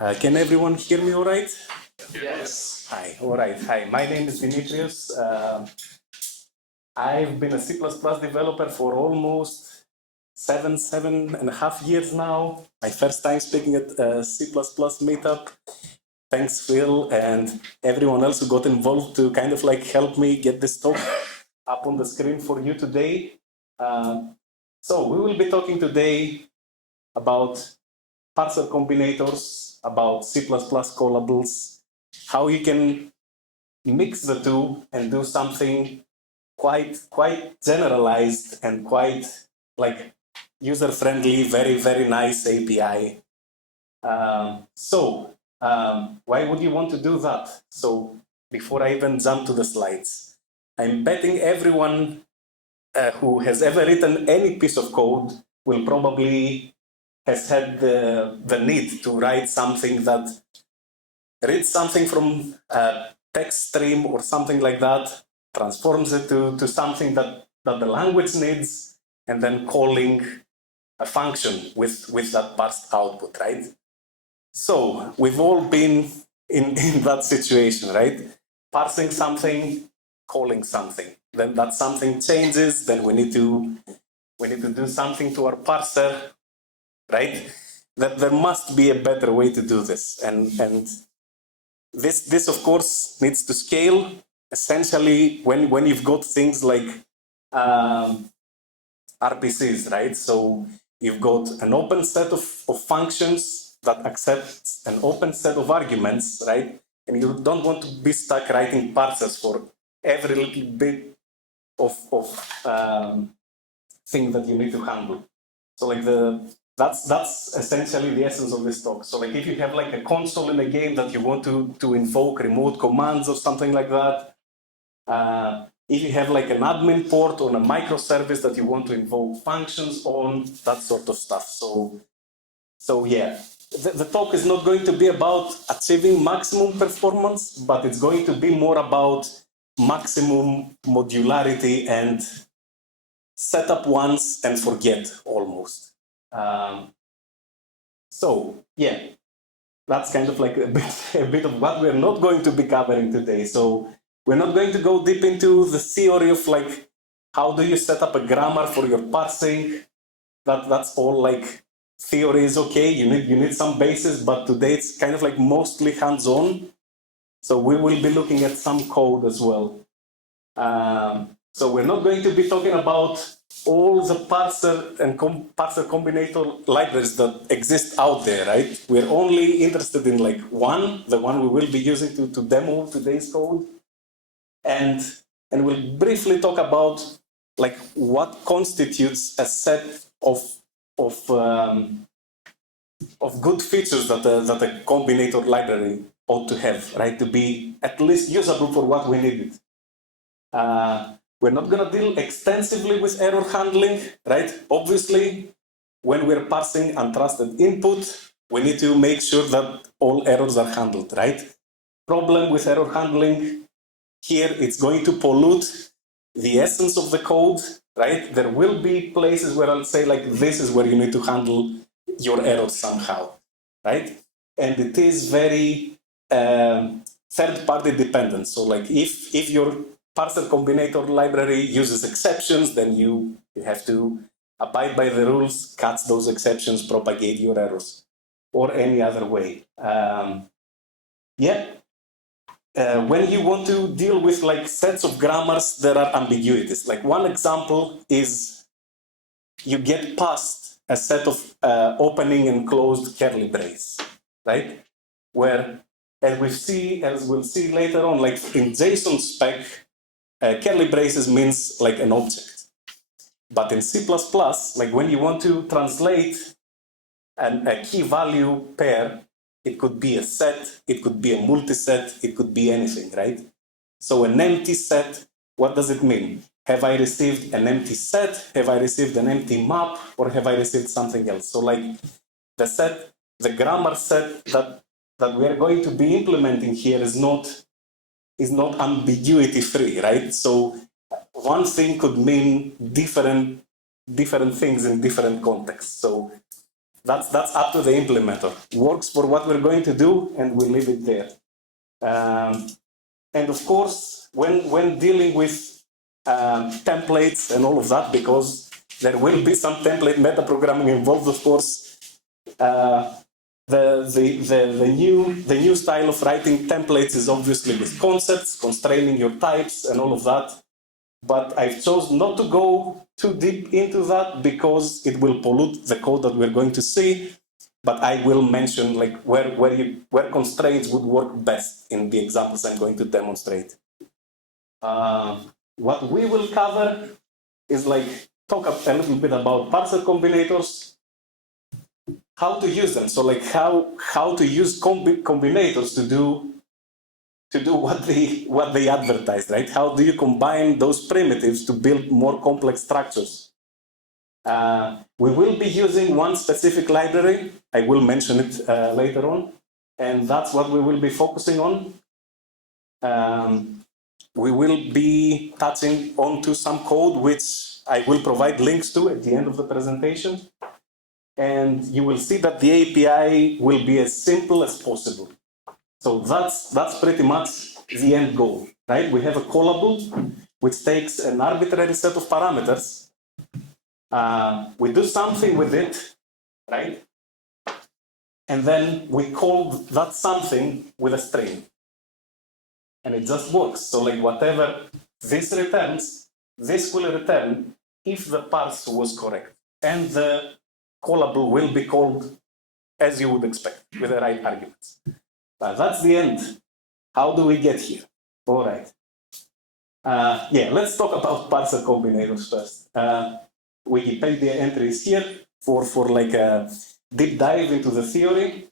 Can everyone hear me all right? Yes. Hi, all right. Hi, my name is Dimitrios. I've been a C++ developer for almost seven and a half years now. My first time speaking at C++ meetup. Thanks, Phil, and everyone else who got involved to kind of like help me get this talk up on the screen for you today. So we will be talking today about parser combinators, about C++ callables, how you can mix the two and do something quite generalized and quite like user-friendly, very nice API. Why would you want to do that? So before I even jump to the slides, I'm betting everyone who has ever written any piece of code will probably has had the need to write something that reads something from a text stream or something like that, transforms it to something that the language needs, and then calling a function with that parsed output, right? So we've all been in that situation, right? Parsing something, calling something. Then that something changes, then we need to do something to our parser, right? That there must be a better way to do this. And this of course needs to scale. Essentially, when you've got things like RPCs, right? So you've got an open set of functions that accepts an open set of arguments, right? And you don't want to be stuck writing parsers for every little bit of thing that you need to handle. So like that's essentially the essence of this talk. So like if you have like a console in a game that you want to invoke remote commands or something like that, if you have like an admin port on a microservice that you want to invoke functions on, that sort of stuff. So yeah, the talk is not going to be about achieving maximum performance, but it's going to be more about maximum modularity and set up once and forget almost. So yeah, that's kind of like a bit of what we're not going to be covering today. So we're not going to go deep into the theory of like how do you set up a grammar for your parsing. That's all like theory is okay. You need some basis, but today it's kind of like mostly hands-on. So we will be looking at some code as well. So we're not going to be talking about all the parser and parser combinator libraries that exist out there, right? We're only interested in like one, the one we will be using to demo today's code. And we'll briefly talk about like what constitutes a set of good features that a combinator library ought to have, right? To be at least usable for what we need it. We're not going to deal extensively with error handling, right? Obviously, when we're parsing untrusted input, we need to make sure that all errors are handled, right? Problem with error handling, here it's going to pollute the essence of the code, right? There will be places where I'll say like, this is where you need to handle your errors somehow, right? And it is very third-party dependent. So like if your parser combinator library uses exceptions, then you have to abide by the rules, catch those exceptions, propagate your errors, or any other way. When you want to deal with like sets of grammars, there are ambiguities. Like one example is you get past a set of opening and closed curly brace, right? Where, as we'll see later on, like in JSON spec, curly braces means like an object. But in C++, like when you want to translate a key value pair, it could be a set, it could be a multi-set, it could be anything, right? So an empty set, what does it mean? Have I received an empty set? Have I received an empty map? Or have I received something else? So like the set, the grammar set that we are going to be implementing here is not ambiguity free, right? So one thing could mean different things in different contexts. So That's up to the implementer. Works for what we're going to do, and we leave it there. And of course, when dealing with templates and all of that, because there will be some template metaprogramming involved, of course, the new style of writing templates is obviously with concepts, constraining your types, and all of that. But I've chosen not to go too deep into that because it will pollute the code that we're going to see. But I will mention like where constraints would work best in the examples I'm going to demonstrate. What we will cover is like talk a little bit about parser combinators, how to use them. So like how to use combinators to do what they advertise, right? How do you combine those primitives to build more complex structures? We will be using one specific library. I will mention it later on, and that's what we will be focusing on. We will be touching onto some code which I will provide links to at the end of the presentation. And you will see that the API will be as simple as possible. So that's pretty much the end goal, right? We have a callable which takes an arbitrary set of parameters. We do something with it, right? And then we call that something with a string. And it just works. So like whatever this returns, this will return if the parse was correct. And the callable will be called as you would expect with the right arguments. That's the end. How do we get here? All right. Yeah, let's talk about parser combinators first. Wikipedia entries here for like a deep dive into the theory.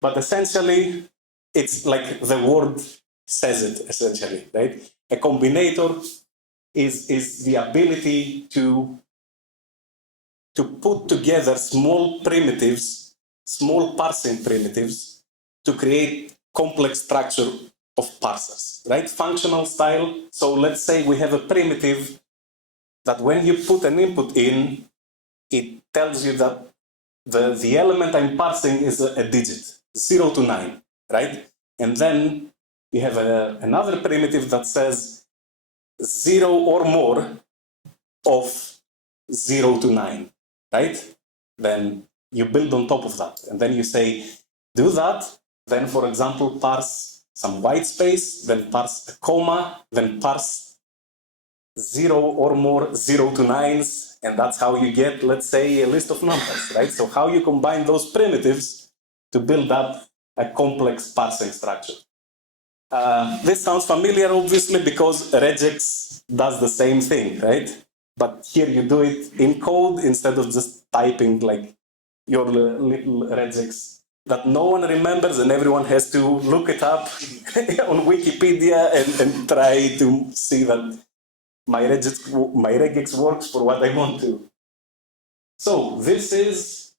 But essentially, it's like the word says it, essentially, right? A combinator is the ability to put together small primitives, small parsing primitives, to create complex structure of parsers, right? Functional style. So let's say we have a primitive that when you put an input in, it tells you that the element I'm parsing is a digit, 0 to 9, right? And then you have another primitive that says 0 or more of 0 to 9, right? Then you build on top of that. And then you say, do that. Then, for example, parse some white space, then parse a comma, then parse 0 or more 0 to 9s. And that's how you get, let's say, a list of numbers, right? So how you combine those primitives to build up a complex parsing structure. This sounds familiar, obviously, because regex does the same thing, right? But here you do it in code instead of just typing like your little regex that no one remembers and everyone has to look it up on Wikipedia and try to see that my regex works for what I want to. So this is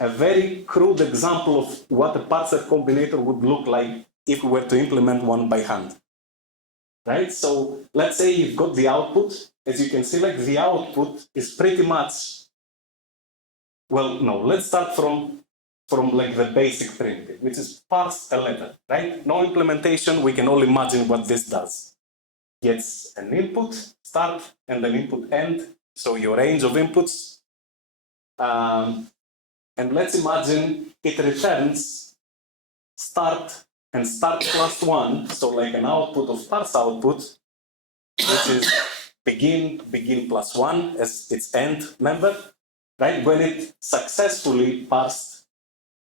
a very crude example of what a parser combinator would look like if we were to implement one by hand. Right? So let's say you've got the output. As you can see, like the output is pretty much, well, no, let's start from like the basic primitive, which is parse a letter, right? No implementation, we can all imagine what this does. Gets an input start and an input end, so your range of inputs. And let's imagine it returns start and start plus 1, so like an output of parse output, which is begin plus 1 as its end member, right? When it successfully parsed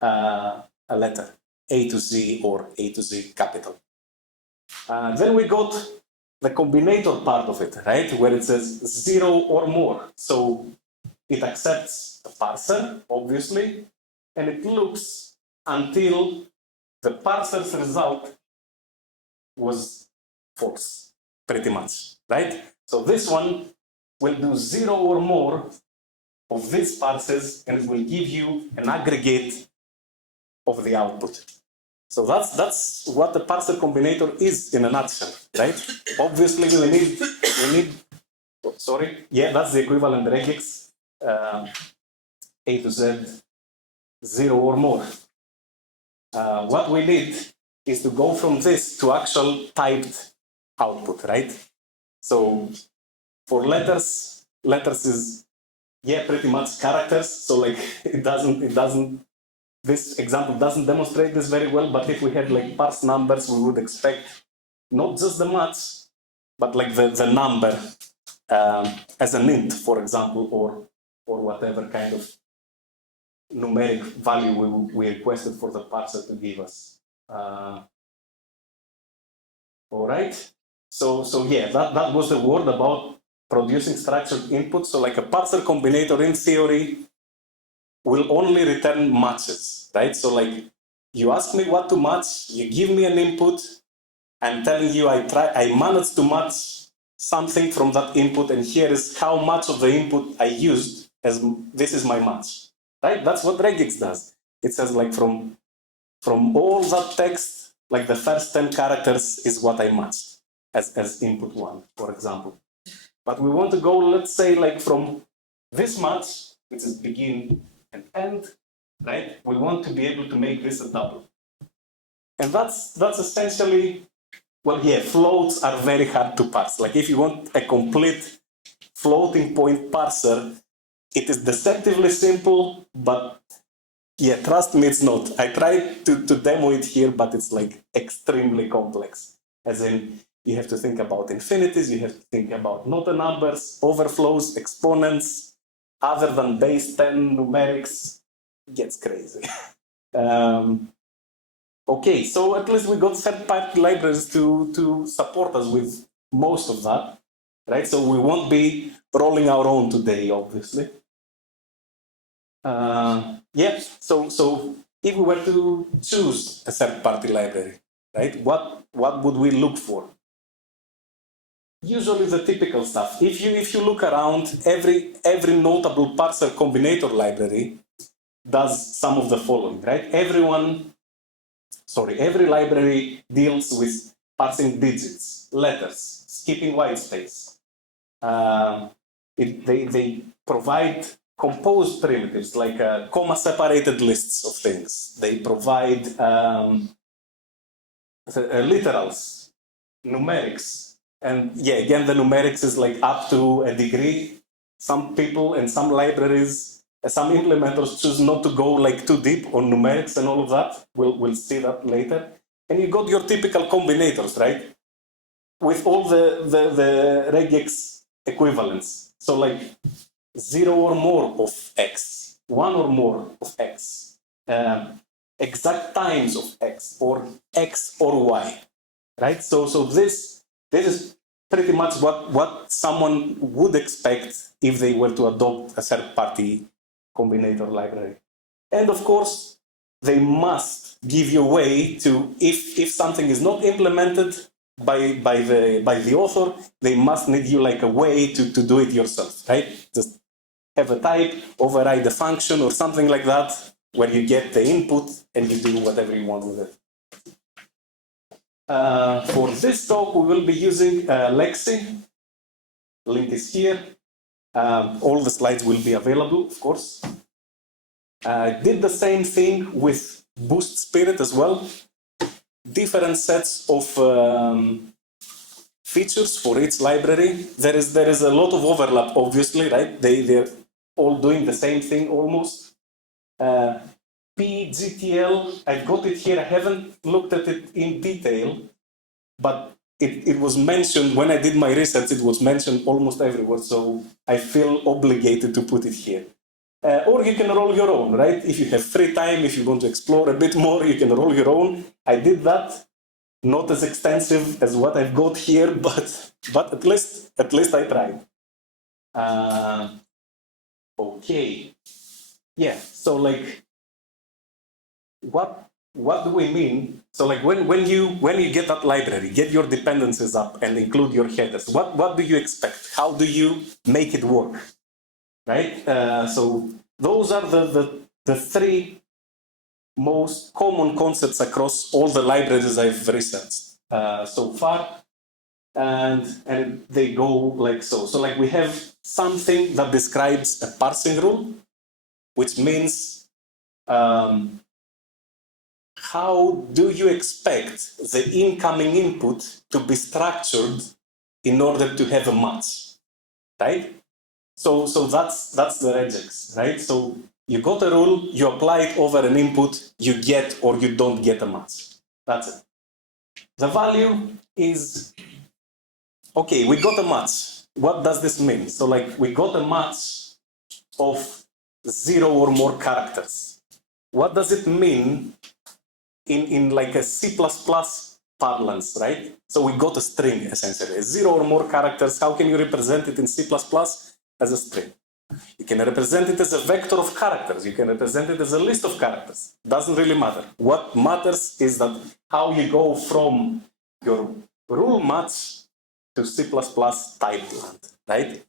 a letter, A to Z or A to Z capital. Then we got the combinator part of it, right? Where it says 0 or more. So it accepts the parser, obviously, and it looks until the parser's result was false, pretty much, right? So this one will do 0 or more of these parsers, and it will give you an aggregate of the output. So that's what the parser combinator is in a nutshell, right? Obviously, we need. Sorry, yeah, that's the equivalent regex, A to Z 0 or more. What we need is to go from this to actual typed output, right? So for letters is, yeah, pretty much characters. So like this example doesn't demonstrate this very well, but if we had like parse numbers, we would expect not just the match, but like the number as an int, for example, or whatever kind of numeric value we requested for the parser to give us. All right. So yeah, that was the word about producing structured input. So like a parser combinator in theory will only return matches, right? So like you ask me what to match, you give me an input, I'm telling you I managed to match something from that input, and here is how much of the input I used as this is my match, right? That's what regex does. It says like from all that text, like the first 10 characters is what I matched as input 1, for example. But we want to go, let's say, like from this match, which is begin and end, right? We want to be able to make this a double. And that's essentially, well, yeah, floats are very hard to parse. Like if you want a complete floating point parser, it is deceptively simple, but yeah, trust me, it's not. I tried to demo it here, but it's like extremely complex. As in, you have to think about infinities, you have to think about not the numbers, overflows, exponents, other than base 10 numerics. It gets crazy. Okay, so at least we got third-party libraries to support us with most of that, right? So we won't be rolling our own today, obviously. Yeah, so if we were to choose a third-party library, right, what would we look for? Usually the typical stuff. If you look around, every notable parser combinator library does some of the following, right? Every library deals with parsing digits, letters, skipping white space. They provide composed primitives like comma-separated lists of things. They provide literals, numerics, and yeah, again, the numerics is like up to a degree. Some people and some libraries, some implementers choose not to go like too deep on numerics and all of that. We'll see that later. And you got your typical combinators, right? With all the regex equivalents. So like 0 or more of x, 1 or more of x, exact times of x or y, right? So this is pretty much what someone would expect if they were to adopt a third-party combinator library. And of course, they must give you a way to, if something is not implemented by the author, they must need you like a way to do it yourself, right? Just have a type, override the function or something like that, where you get the input and you do whatever you want with it. For this talk, we will be using Lexi. Link is here. All the slides will be available, of course. I did the same thing with Boost Spirit as well. Different sets of features for each library. There is a lot of overlap, obviously, right? They're all doing the same thing almost. PGTL, I've got it here. I haven't looked at it in detail, but it was mentioned when I did my research. It was mentioned almost everywhere, so I feel obligated to put it here. Or you can roll your own, right? If you have free time, if you want to explore a bit more, you can roll your own. I did that. Not as extensive as what I've got here, but at least I tried. Okay. Yeah. So like, what do we mean? So like when you get that library, get your dependencies up and include your headers. What do you expect? How do you make it work? Right. So those are the three most common concepts across all the libraries I've researched so far, and they go like so. So like we have something that describes a parsing rule, which means how do you expect the incoming input to be structured in order to have a match, right? So that's the regex, right? So you got a rule, you apply it over an input, you get or you don't get a match. That's it. The value is, okay, we got a match. What does this mean? So like we got a match of 0 or more characters. What does it mean in like a C++ parlance, right? So we got a string essentially, 0 or more characters. How can you represent it in C++ as a string? You can represent it as a vector of characters. You can represent it as a list of characters. Doesn't really matter. What matters is that how you go from your rule match to C++ typeland, right?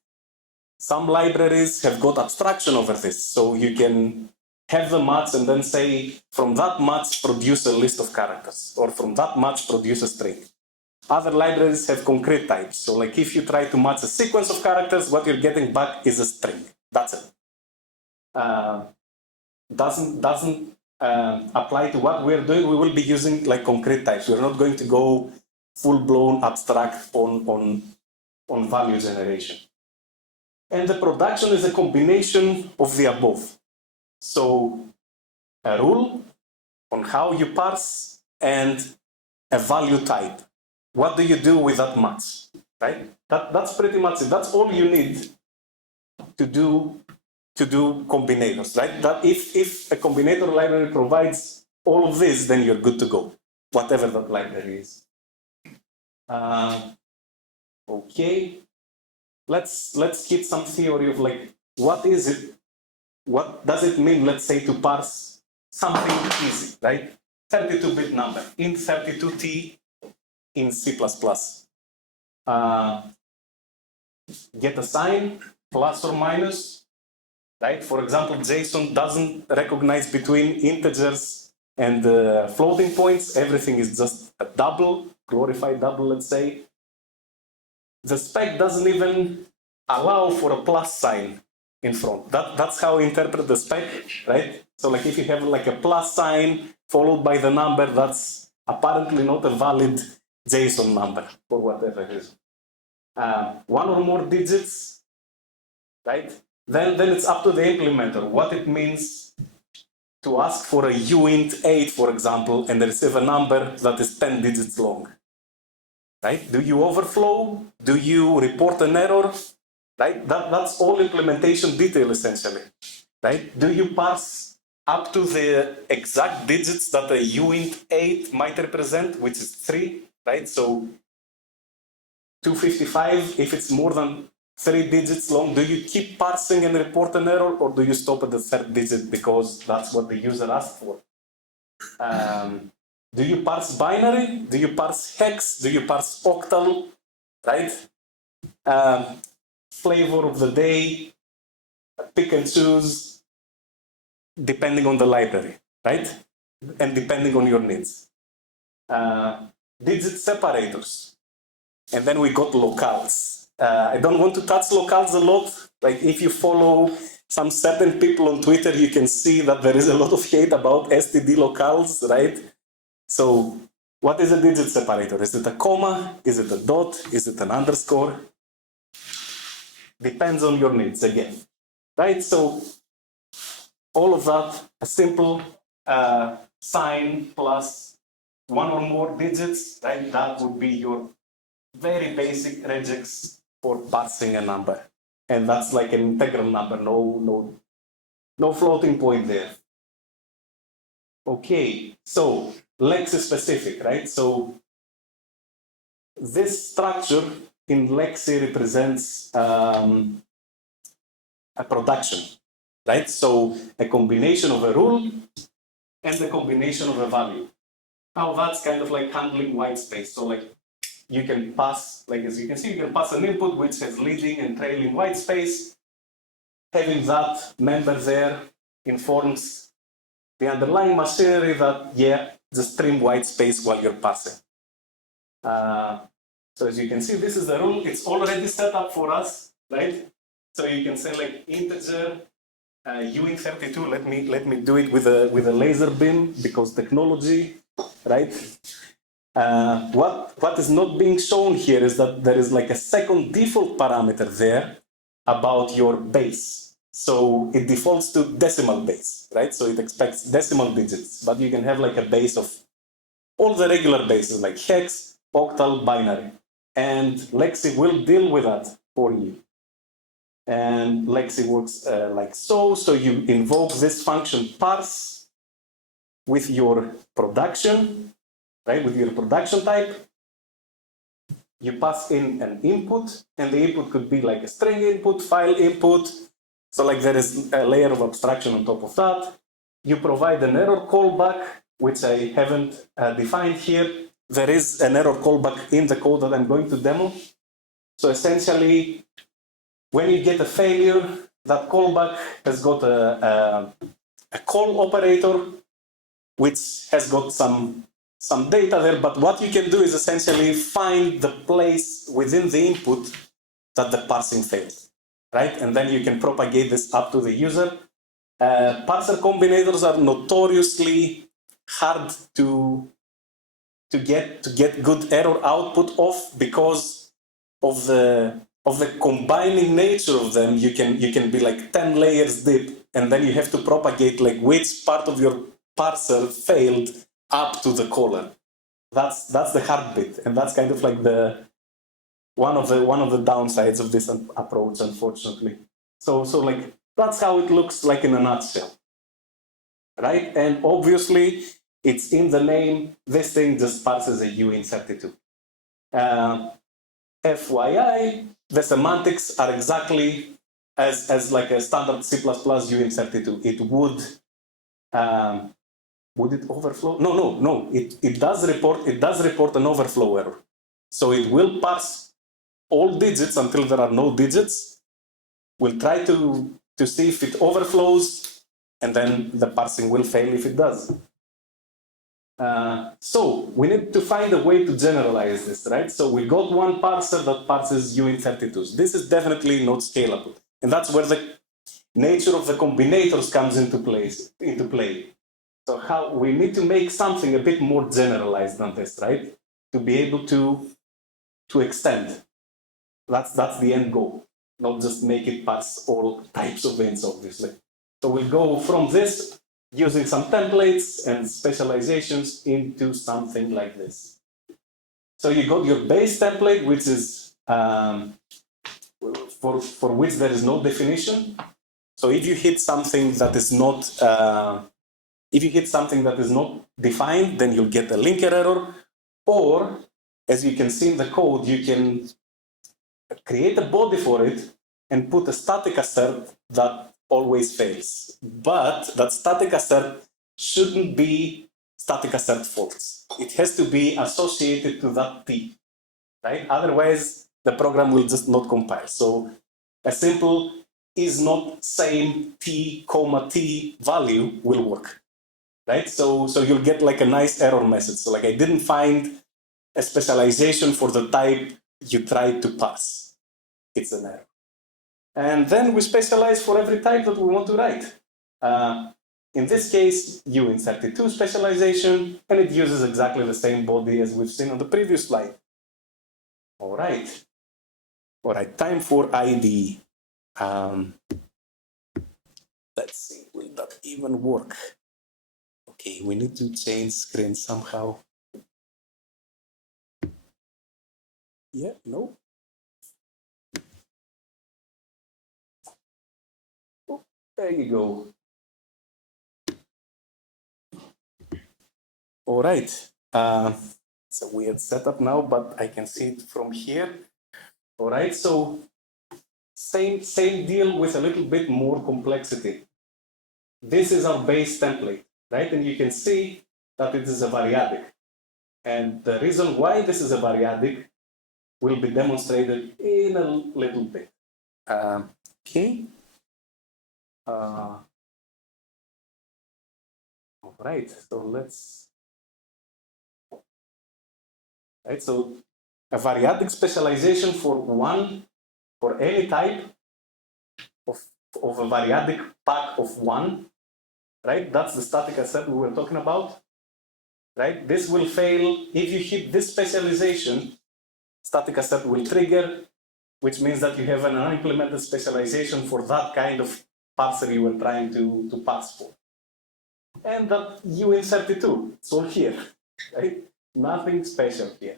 Some libraries have got abstraction over this, so you can have the match and then say, from that match produce a list of characters, or from that match produce a string. Other libraries have concrete types, so like if you try to match a sequence of characters, what you're getting back is a string. That's it. Doesn't apply to what we're doing. We will be using like concrete types. We're not going to go full-blown abstract on value generation. And the production is a combination of the above. So a rule on how you parse and a value type. What do you do with that match, right? That's pretty much it. That's all you need to do combinators, right? That if a combinator library provides all of this, then you're good to go, whatever that library is. Okay, let's get some theory of like what is it? What does it mean? Let's say to parse something easy, right? 32-bit number in 32T in C++. Get a sign, plus or minus, right? For example, JSON doesn't recognize between integers and floating points. Everything is just a double, glorified double, let's say. The spec doesn't even allow for a plus sign in front. That's how we interpret the spec, right? So like if you have like a plus sign followed by the number, that's apparently not a valid JSON number for whatever reason. One or more digits, right? Then it's up to the implementer what it means to ask for a uint 8, for example, and receive a number that is 10 digits long. Right? Do you overflow? Do you report an error? Right? That's all implementation detail essentially. Right? Do you parse up to the exact digits that a uint 8 might represent, which is 3, right? So 255, if it's more than 3 digits long, do you keep parsing and report an error, or do you stop at the third digit because that's what the user asked for? Do you parse binary? Do you parse hex? Do you parse octal? Right? Flavor of the day, pick and choose, depending on the library, right? And depending on your needs. Digit separators. And then we got locales. I don't want to touch locales a lot. Like if you follow some certain people on Twitter, you can see that there is a lot of hate about STD locales, right? So what is a digit separator? Is it a comma? Is it a dot? Is it an underscore? Depends on your needs again, right? So all of that, a simple sign plus one or more digits, right? That would be your very basic regex for parsing a number. And that's like an integral number, no floating point there. Okay, so Lexi specific, right? So this structure in Lexi represents a production, right? So a combination of a rule and a combination of a value. Now that's kind of like handling white space. So like you can pass, like as you can see, you can pass an input which has leading and trailing white space. Having that member there informs the underlying machinery that, yeah, just trim white space while you're parsing. So as you can see, this is the rule. It's already set up for us, right? So you can say like integer uint32. Let me do it with a laser beam because technology, right? What is not being shown here is that there is like a second default parameter there about your base. So it defaults to decimal base, right? So it expects decimal digits, but you can have like a base of all the regular bases like hex, octal, binary. And Lexi will deal with that for you. And Lexi works like so. So you invoke this function parse with your production, right? With your production type. You pass in an input, and the input could be like a string input, file input. So like there is a layer of abstraction on top of that. You provide an error callback, which I haven't defined here. There is an error callback in the code that I'm going to demo. So essentially, when you get a failure, that callback has got a call operator, which has got some data there, but what you can do is essentially find the place within the input that the parsing failed, right? And then you can propagate this up to the user. Parser combinators are notoriously hard to get good error output of because of the combining nature of them. You can be like 10 layers deep, and then you have to propagate like which part of your parser failed up to the caller. That's the hard bit, and that's kind of like the one of the downsides of this approach, unfortunately. So like that's how it looks like in a nutshell, right? And obviously, it's in the name. This thing just parses a uint32. FYI, the semantics are exactly as like a standard C++ uint32. It would it overflow? No. It does report an overflow error. So it will parse all digits until there are no digits. We'll try to see if it overflows, and then the parsing will fail if it does. So we need to find a way to generalize this, right? So we got one parser that parses uint32s. This is definitely not scalable, and that's where the nature of the combinators comes into play. So how we need to make something a bit more generalized than this, right? To be able to extend. That's the end goal, not just make it parse all types of ints, obviously. So we'll go from this using some templates and specializations into something like this. So you got your base template, which is for which there is no definition. So if you hit something that is not defined, then you'll get a linker error. Or, as you can see in the code, you can create a body for it and put a static assert that always fails. But that static assert shouldn't be static assert false. It has to be associated to that T, right? Otherwise, the program will just not compile. So a simple is not same T, comma T value will work, right? So you'll get like a nice error message. So like I didn't find a specialization for the type you tried to pass. It's an error. And then we specialize for every type that we want to write. In this case, uint32 specialization, and it uses exactly the same body as we've seen on the previous slide. All right, time for ID. Let's see, will that even work? Okay, we need to change screen somehow. Yeah, no. Oh, there you go. All right. It's a weird setup now, but I can see it from here. All right, so same deal with a little bit more complexity. This is our base template, right? And you can see that it is a variadic. And the reason why this is a variadic will be demonstrated in a little bit. Okay. All right, so let's. Right, so a variadic specialization for any type of of a variadic pack of 1, right? That's the static asset we were talking about, right? This will fail if you hit this specialization. Static asset will trigger, which means that you have an unimplemented specialization for that kind of parser you were trying to parse for. And that you insert it too. It's all here, right? Nothing special here.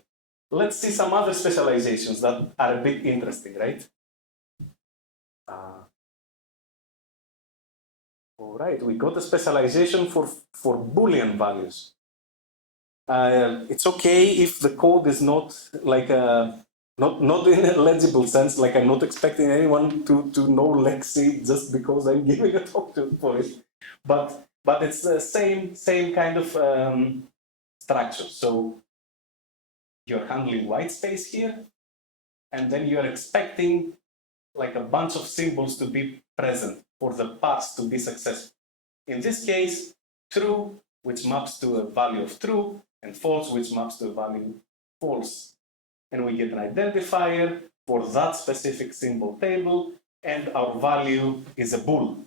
Let's see some other specializations that are a bit interesting, right? All right, we got a specialization for Boolean values. It's okay if the code is not like not in a legible sense, like I'm not expecting anyone to know Lexi just because I'm giving a talk for it. But it's the same kind of structure. So you're handling white space here, and then you're expecting like a bunch of symbols to be present for the parse to be successful. In this case, true, which maps to a value of true, and false, which maps to a value false. And we get an identifier for that specific symbol table, and our value is a bool.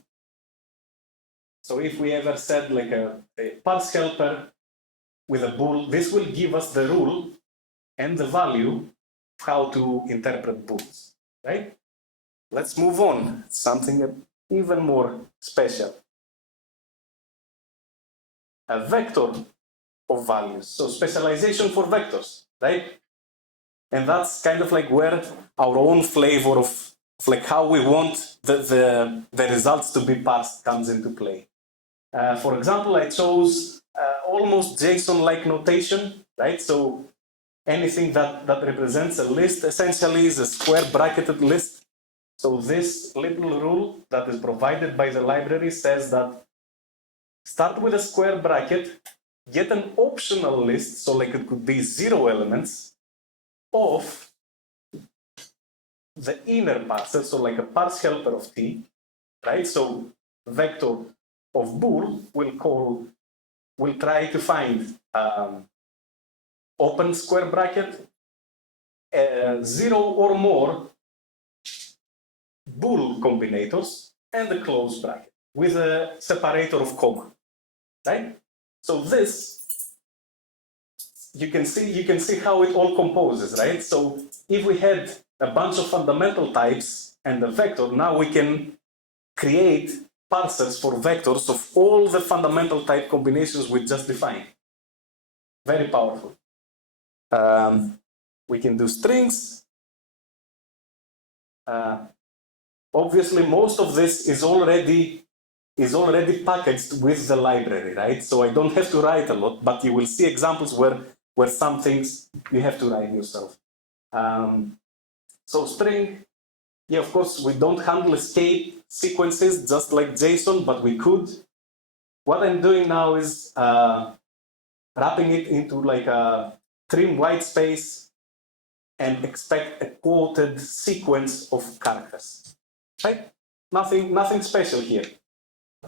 So if we ever said like a parse helper with a bool, this will give us the rule and the value of how to interpret bools, right? Let's move on, something even more special. A vector of values, so specialization for vectors, right? And that's kind of like where our own flavor of like how we want the results to be parsed comes into play. For example, I chose almost JSON-like notation, right? So anything that represents a list essentially is a square bracketed list. So this little rule that is provided by the library says that start with a square bracket, get an optional list, so like it could be 0 elements, of the inner parser, so like a parse helper of T, right? So vector of bool will try to find open square bracket, 0 or more bool combinators, and a close bracket with a separator of comma, right? So this, you can see how it all composes, right? So if we had a bunch of fundamental types and a vector, now we can create parsers for vectors of all the fundamental type combinations we just defined. Very powerful. We can do strings. Obviously, most of this is already packaged with the library, right? So I don't have to write a lot, but you will see examples where some things you have to write yourself. So string, yeah, of course, we don't handle escape sequences just like JSON, but we could. What I'm doing now is wrapping it into like a trim white space and expect a quoted sequence of characters, right? Nothing special here.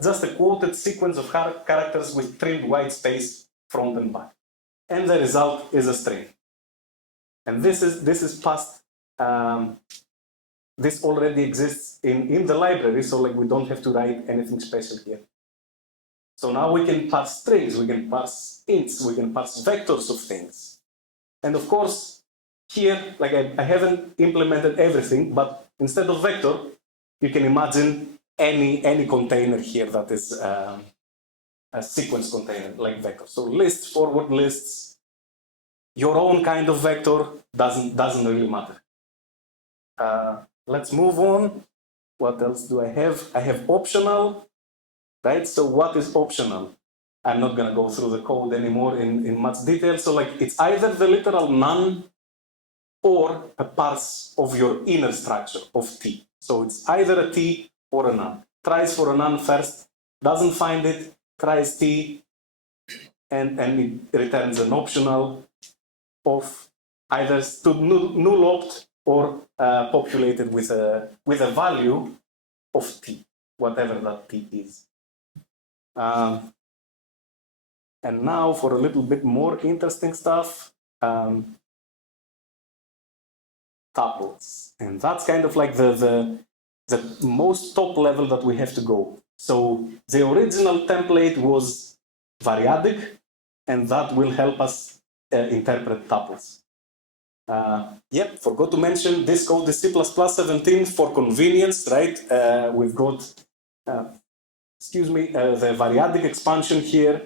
Just a quoted sequence of characters with trimmed white space front and back. And the result is a string. And this is passed, this already exists in the library, so like we don't have to write anything special here. So now we can parse strings, we can parse ints, we can parse vectors of things. And of course, here, like I haven't implemented everything, but instead of vector, you can imagine any container here that is a sequence container, like vector. So lists, forward lists, your own kind of vector doesn't really matter. Let's move on. What else do I have? I have optional, right? So what is optional? I'm not gonna go through the code anymore in much detail. So like it's either the literal none or a parse of your inner structure of T. So it's either a T or a none. Tries for a none first, doesn't find it, tries T, and it returns an optional of either null opt or populated with a value of T, whatever that T is. And now for a little bit more interesting stuff, tuples. And that's kind of like the the most top level that we have to go. So the original template was variadic, and that will help us interpret tuples. Yep, forgot to mention this code is C++17 for convenience, right? We've got, the variadic expansion here.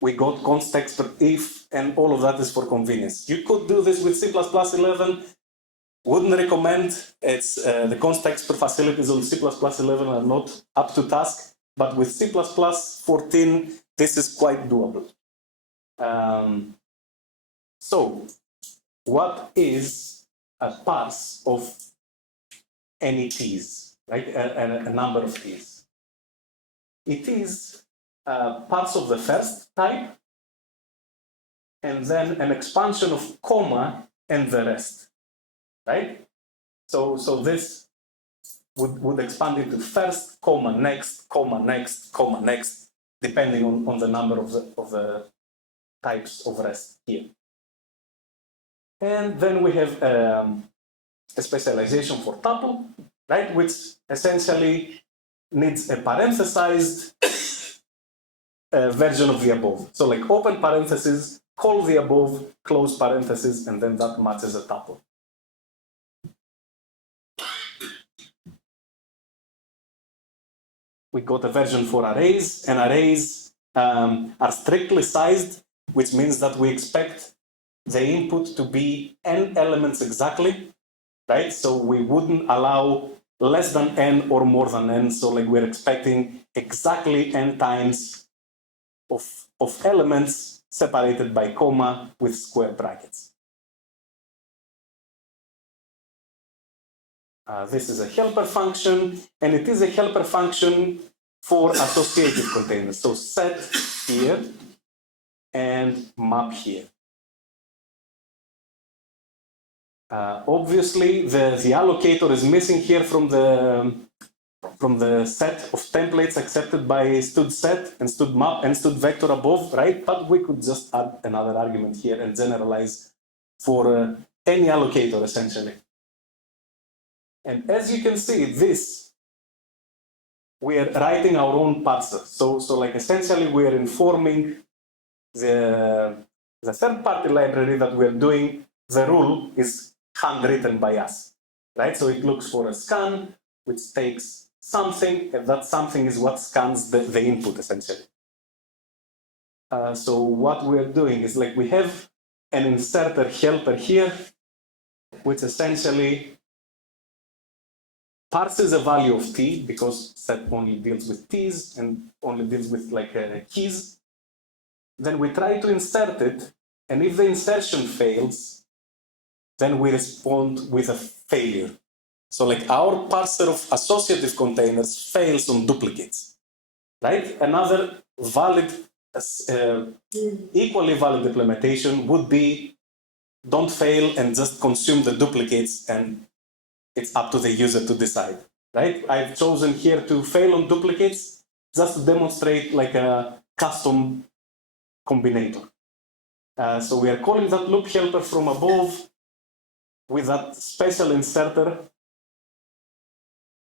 We got const expert if, and all of that is for convenience. You could do this with C++11. Wouldn't recommend. It's the const expert facilities on C++11 are not up to task, but with C++14, this is quite doable. So, what is a parse of any t's, right? A number of t's. It is a parse of the first type, and then an expansion of comma and the rest, right? So this would expand into first, comma, next, comma, next, comma, next, depending on the number of the types of rest here. And then we have a specialization for tuple, right, which essentially needs a parenthesized version of the above. So like open parenthesis, call the above, close parenthesis, and then that matches a tuple. We got a version for arrays, and arrays are strictly sized, which means that we expect the input to be n elements exactly, right? So we wouldn't allow less than n or more than n. So like we're expecting exactly n times of elements separated by comma with square brackets. This is a helper function, and it is a helper function for associative containers. So set here and map here. Obviously, the allocator is missing here from the set of templates accepted by std_set and std_map and std_vector above, right? But we could just add another argument here and generalize for any allocator, essentially. And as you can see, we are writing our own parser. So like essentially, we are informing the third-party library that we are doing. The rule is handwritten by us, right? So it looks for a scan, which takes something, and that something is what scans the input, essentially. So what we're doing is like we have an inserter helper here, which essentially parses a value of t, because set only deals with t's and only deals with like keys. Then we try to insert it, and if the insertion fails, then we respond with a failure. So like our parser of associative containers fails on duplicates, right? Another valid, equally valid implementation would be don't fail and just consume the duplicates, and it's up to the user to decide, right? I've chosen here to fail on duplicates just to demonstrate like a custom combinator. So we are calling that loop helper from above with that special inserter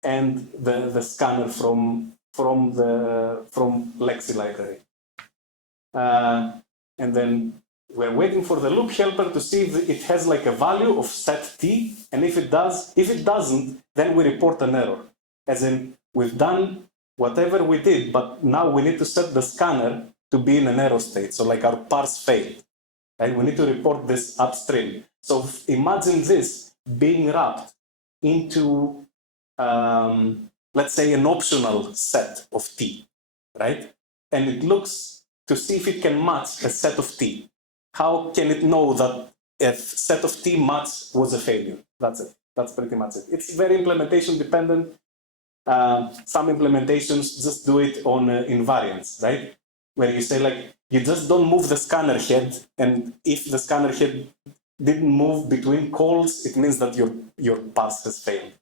and the scanner from Lexi library. And then we're waiting for the loop helper to see if it has like a value of set t, and if it doesn't, then we report an error. As in, we've done whatever we did, but now we need to set the scanner to be in an error state. So like our parse failed, right? We need to report this upstream. So imagine this being wrapped into, let's say, an optional set of t, right? And it looks to see if it can match a set of t. How can it know that a set of t match was a failure? That's it. That's pretty much it. It's very implementation dependent. Some implementations just do it on invariants, right? Where you say like, you just don't move the scanner head, and if the scanner head didn't move between calls, it means that your parse has failed.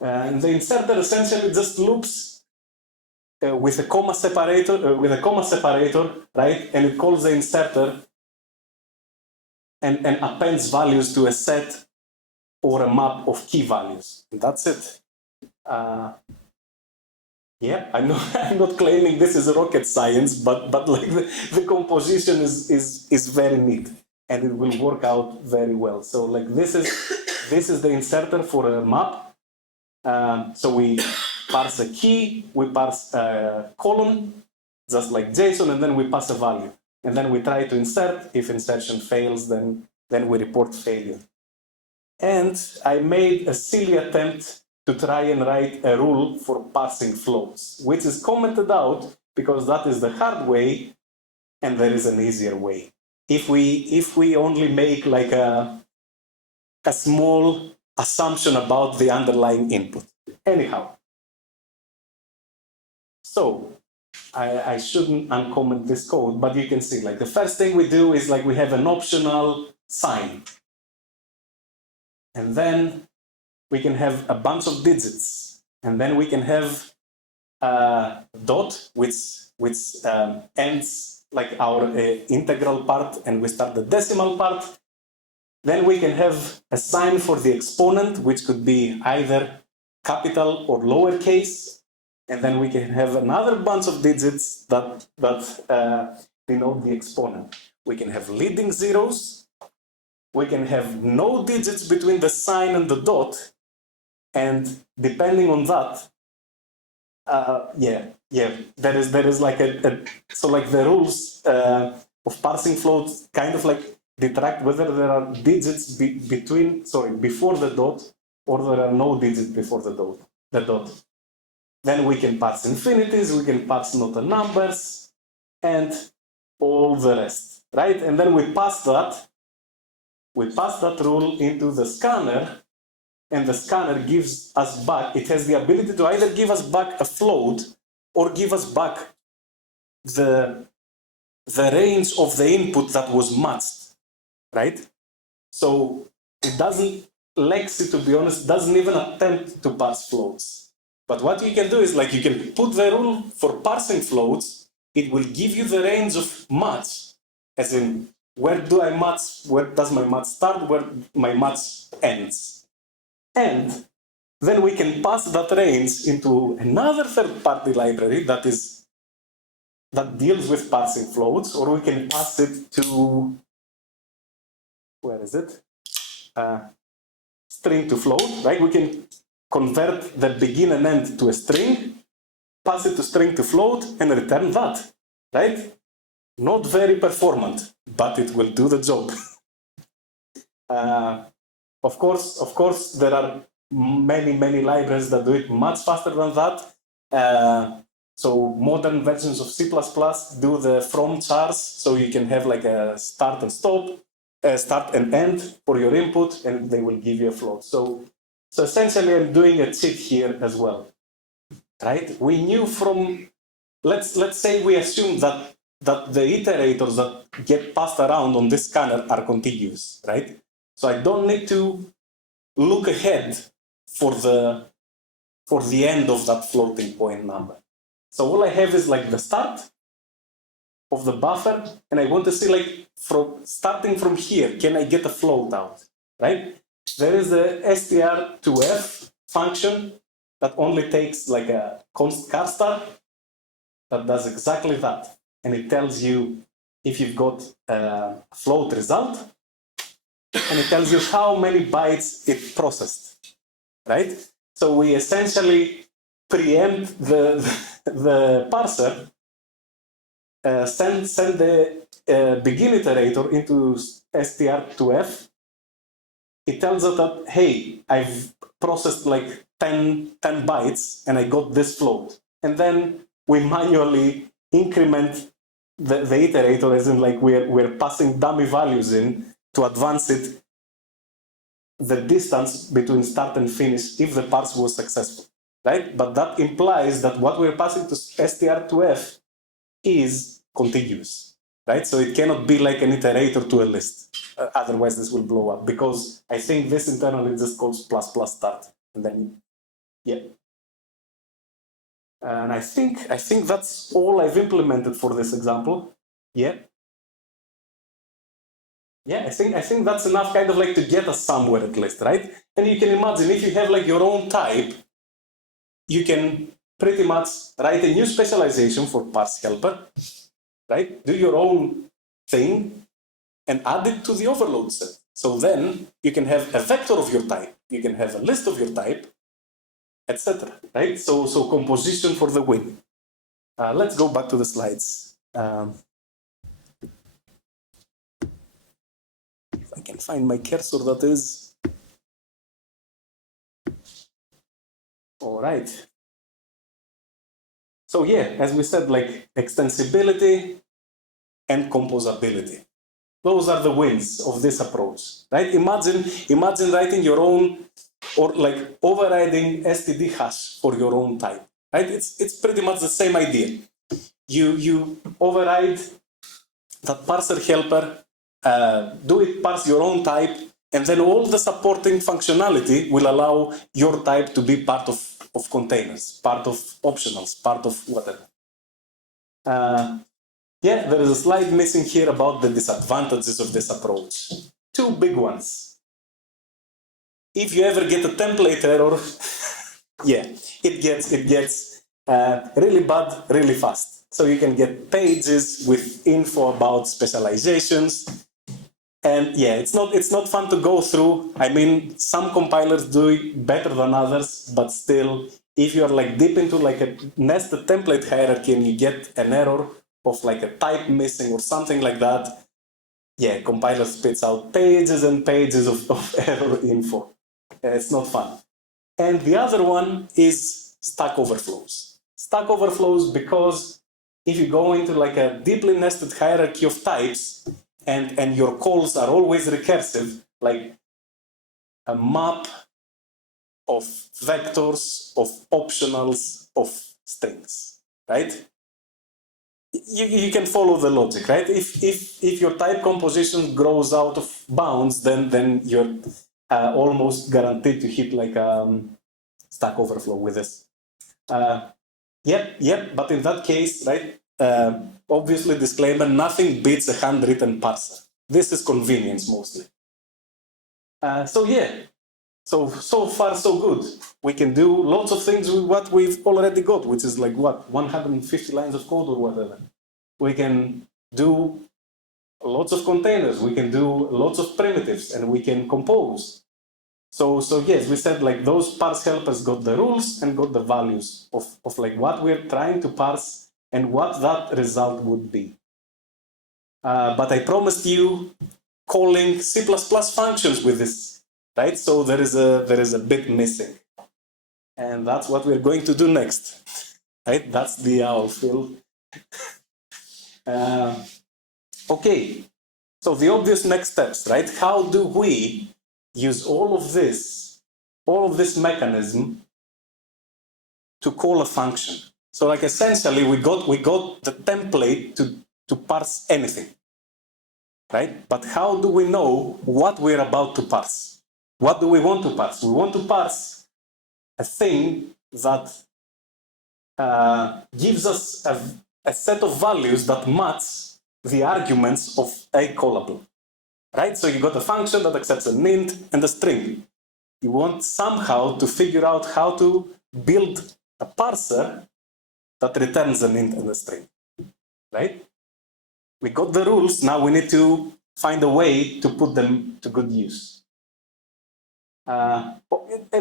And the inserter essentially just loops with a comma separator, right? And it calls the inserter and appends values to a set or a map of key values. And that's it. Yeah, I'm not claiming this is rocket science, but like the composition is very neat and it will work out very well. So like this is the inserter for a map. So we parse a key, we parse a column, just like JSON, and then we pass a value. And then we try to insert. If insertion fails, then we report failure. And I made a silly attempt to try and write a rule for parsing floats, which is commented out because that is the hard way and there is an easier way. If we only make like a small assumption about the underlying input. Anyhow, so I shouldn't uncomment this code, but you can see like the first thing we do is like we have an optional sign. And then we can have a bunch of digits. And then we can have a dot, which ends like our integral part, and we start the decimal part. Then we can have a sign for the exponent, which could be either capital or lowercase. And then we can have another bunch of digits that denote the exponent. We can have leading zeros. We can have no digits between the sign and the dot. And depending on that, there is like so like the rules of parsing floats kind of like detract whether there are digits before the dot or there are no digits before the dot. Then we can parse infinities, we can parse not numbers, and all the rest, right? And then we pass that rule into the scanner, and the scanner gives us back, it has the ability to either give us back a float or give us back the range of the input that was matched, right? So it doesn't, Lexi, to be honest, doesn't even attempt to parse floats. But what you can do is like you can put the rule for parsing floats, it will give you the range of match, as in where do I match, where does my match start, where my match ends. And then we can pass that range into another third-party library that deals with parsing floats, or we can pass it to, where is it? String to float, right? We can convert the begin and end to a string, pass it to string to float, and return that, right? Not very performant, but it will do the job. Of course, there are many libraries that do it much faster than that. So modern versions of C++ do the from chars, so you can have like a start and stop, start and end for your input, and they will give you a float. So essentially, I'm doing a cheat here as well, right? We knew from, let's say we assume that the iterators that get passed around on this scanner are contiguous, right? So I don't need to look ahead for the end of that floating point number. So all I have is like the start of the buffer, and I want to see like starting from here, can I get a float out, right? There is the str2f function that only takes like a const char star that does exactly that. And it tells you if you've got a float result, and it tells you how many bytes it processed, right? So we essentially preempt the parser, send the begin iterator into str2f. It tells us that, hey, I've processed like 10 bytes and I got this float. And then we manually increment the iterator, as in like we're passing dummy values in to advance it the distance between start and finish if the parse was successful, right? But that implies that what we're passing to str2f is contiguous, right? So it cannot be like an iterator to a list. Otherwise, this will blow up, because I think this internally just calls ++ start, and then, yeah. And I think that's all I've implemented for this example. Yeah. Yeah, I think that's enough kind of like to get us somewhere at least, right? And you can imagine if you have like your own type, you can pretty much write a new specialization for parse helper, right? Do your own thing and add it to the overload set. So then you can have a vector of your type, you can have a list of your type, etc. Right? So composition for the win. Let's go back to the slides. If I can find my cursor, that is. All right. So yeah, as we said, like extensibility and composability. Those are the wins of this approach, right? Imagine writing your own or like overriding STD hash for your own type, right? It's pretty much the same idea. You override that parser helper, do it parse your own type, and then all the supporting functionality will allow your type to be part of containers, part of optionals, part of whatever. Yeah, there is a slide missing here about the disadvantages of this approach. Two big ones. If you ever get a template error, yeah, it gets really bad really fast. So you can get pages with info about specializations, and yeah, it's not fun to go through. I mean, some compilers do it better than others, but still, if you're like deep into like a nested template hierarchy and you get an error of like a type missing or something like that, yeah, compiler spits out pages and pages of error info. It's not fun. And the other one is Stack Overflows. Stack Overflows because if you go into like a deeply nested hierarchy of types and your calls are always recursive, like a map of vectors, of optionals, of strings, right? You can follow the logic, right? If your type composition grows out of bounds, then you're almost guaranteed to hit like Stack Overflow with this. Yep. But in that case, right? Obviously, disclaimer: nothing beats a handwritten parser. This is convenience mostly. So yeah. So far so good. We can do lots of things with what we've already got, which is like what 150 lines of code or whatever. We can do lots of containers. We can do lots of primitives, and we can compose. So yes, we said like those parse helpers got the rules and got the values of like what we're trying to parse and what that result would be. But I promised you calling C++ functions with this, right? So there is a bit missing, and that's what we're going to do next, right? That's the owl, Phil. Okay, so the obvious next steps, right? How do we use all of this mechanism to call a function? So like essentially we got the template to parse anything, right? But how do we know what we're about to parse? What do we want to parse? We want to parse a thing that gives us a set of values that match the arguments of a callable, right? So you got a function that accepts an int and a string. You want somehow to figure out how to build a parser that returns an int and a string, right? We got the rules, now we need to find a way to put them to good use. And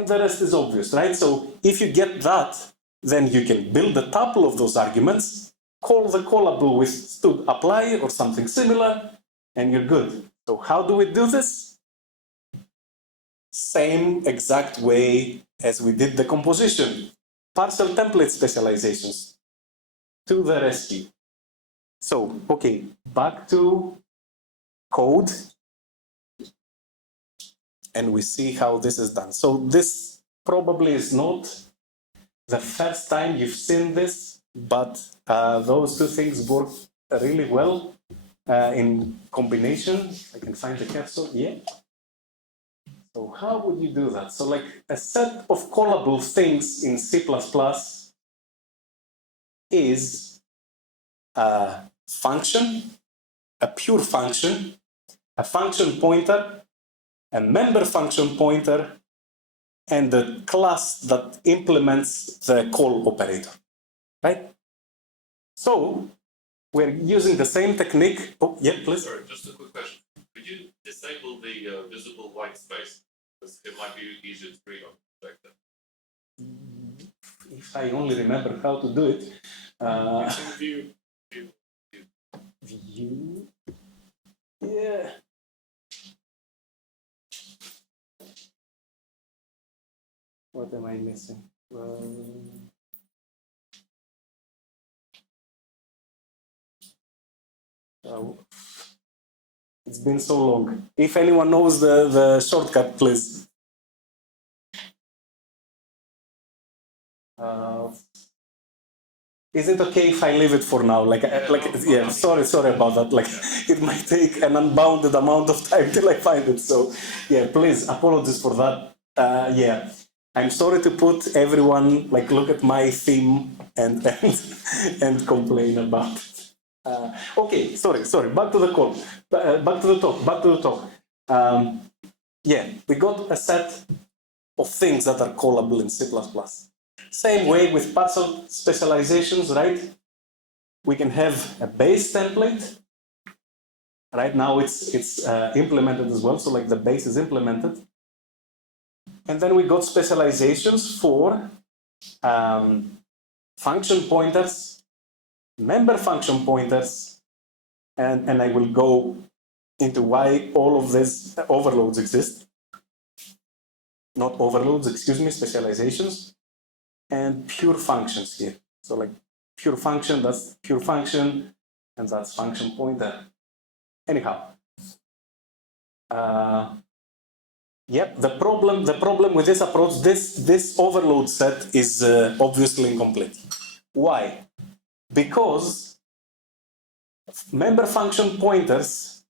the rest is obvious, right? So if you get that, then you can build a tuple of those arguments, call the callable with std apply or something similar, and you're good. So how do we do this? Same exact way as we did the composition. Partial template specializations to the rescue. So, okay, back to code. And we see how this is done. So this probably is not the first time you've seen this, but those two things work really well in combination. I can find the cursor, yeah. So how would you do that? So like a set of callable things in C++ is a function, a pure function, a function pointer, a member function pointer, and the class that implements the call operator, right? So we're using the same technique. Oh, yeah, please. Sorry, just a quick question. Could you disable the visible white space? Because it might be easier to read on the projector. If I only remember how to do it. It's in view. View. Yeah. What am I missing? Oh. It's been so long. If anyone knows the shortcut, please. Is it okay if I leave it for now? Yeah, sorry about that. It might take an unbounded amount of time till I find it. So, yeah, please, apologies for that. Yeah, I'm sorry to put everyone, look at my theme and complain about it. Okay, sorry, back to the call. Back to the talk. Yeah, we got a set of things that are callable in C++. Same way with parser specializations, right? We can have a base template. Right now it's implemented as well, so the base is implemented. And then we got specializations for function pointers, member function pointers, and I will go into why all of these overloads exist. Not overloads, excuse me, specializations. And pure functions here. So pure function, that's pure function, and that's function pointer. Anyhow, yep. The problem with this approach, this overload set is obviously incomplete. Why? Because member function pointers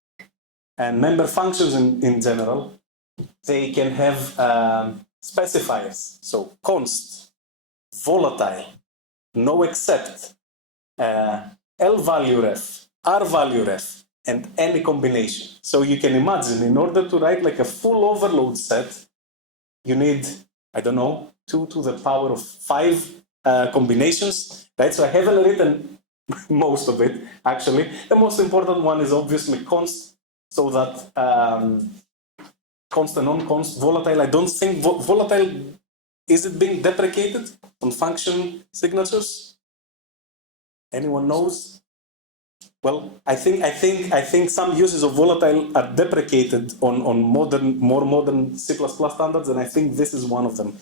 and member functions in general, they can have specifiers. So const, volatile, no except, L value ref, R value ref, and any combination. So you can imagine, in order to write a full overload set, you need, I don't know, 2 to the power of 5 combinations, right? So I haven't written most of it, actually. The most important one is obviously const, so that const and non-const, volatile. I don't think volatile, is it being deprecated on function signatures? Anyone knows? Well, I think some uses of volatile are deprecated on more modern C++ standards, and I think this is one of them.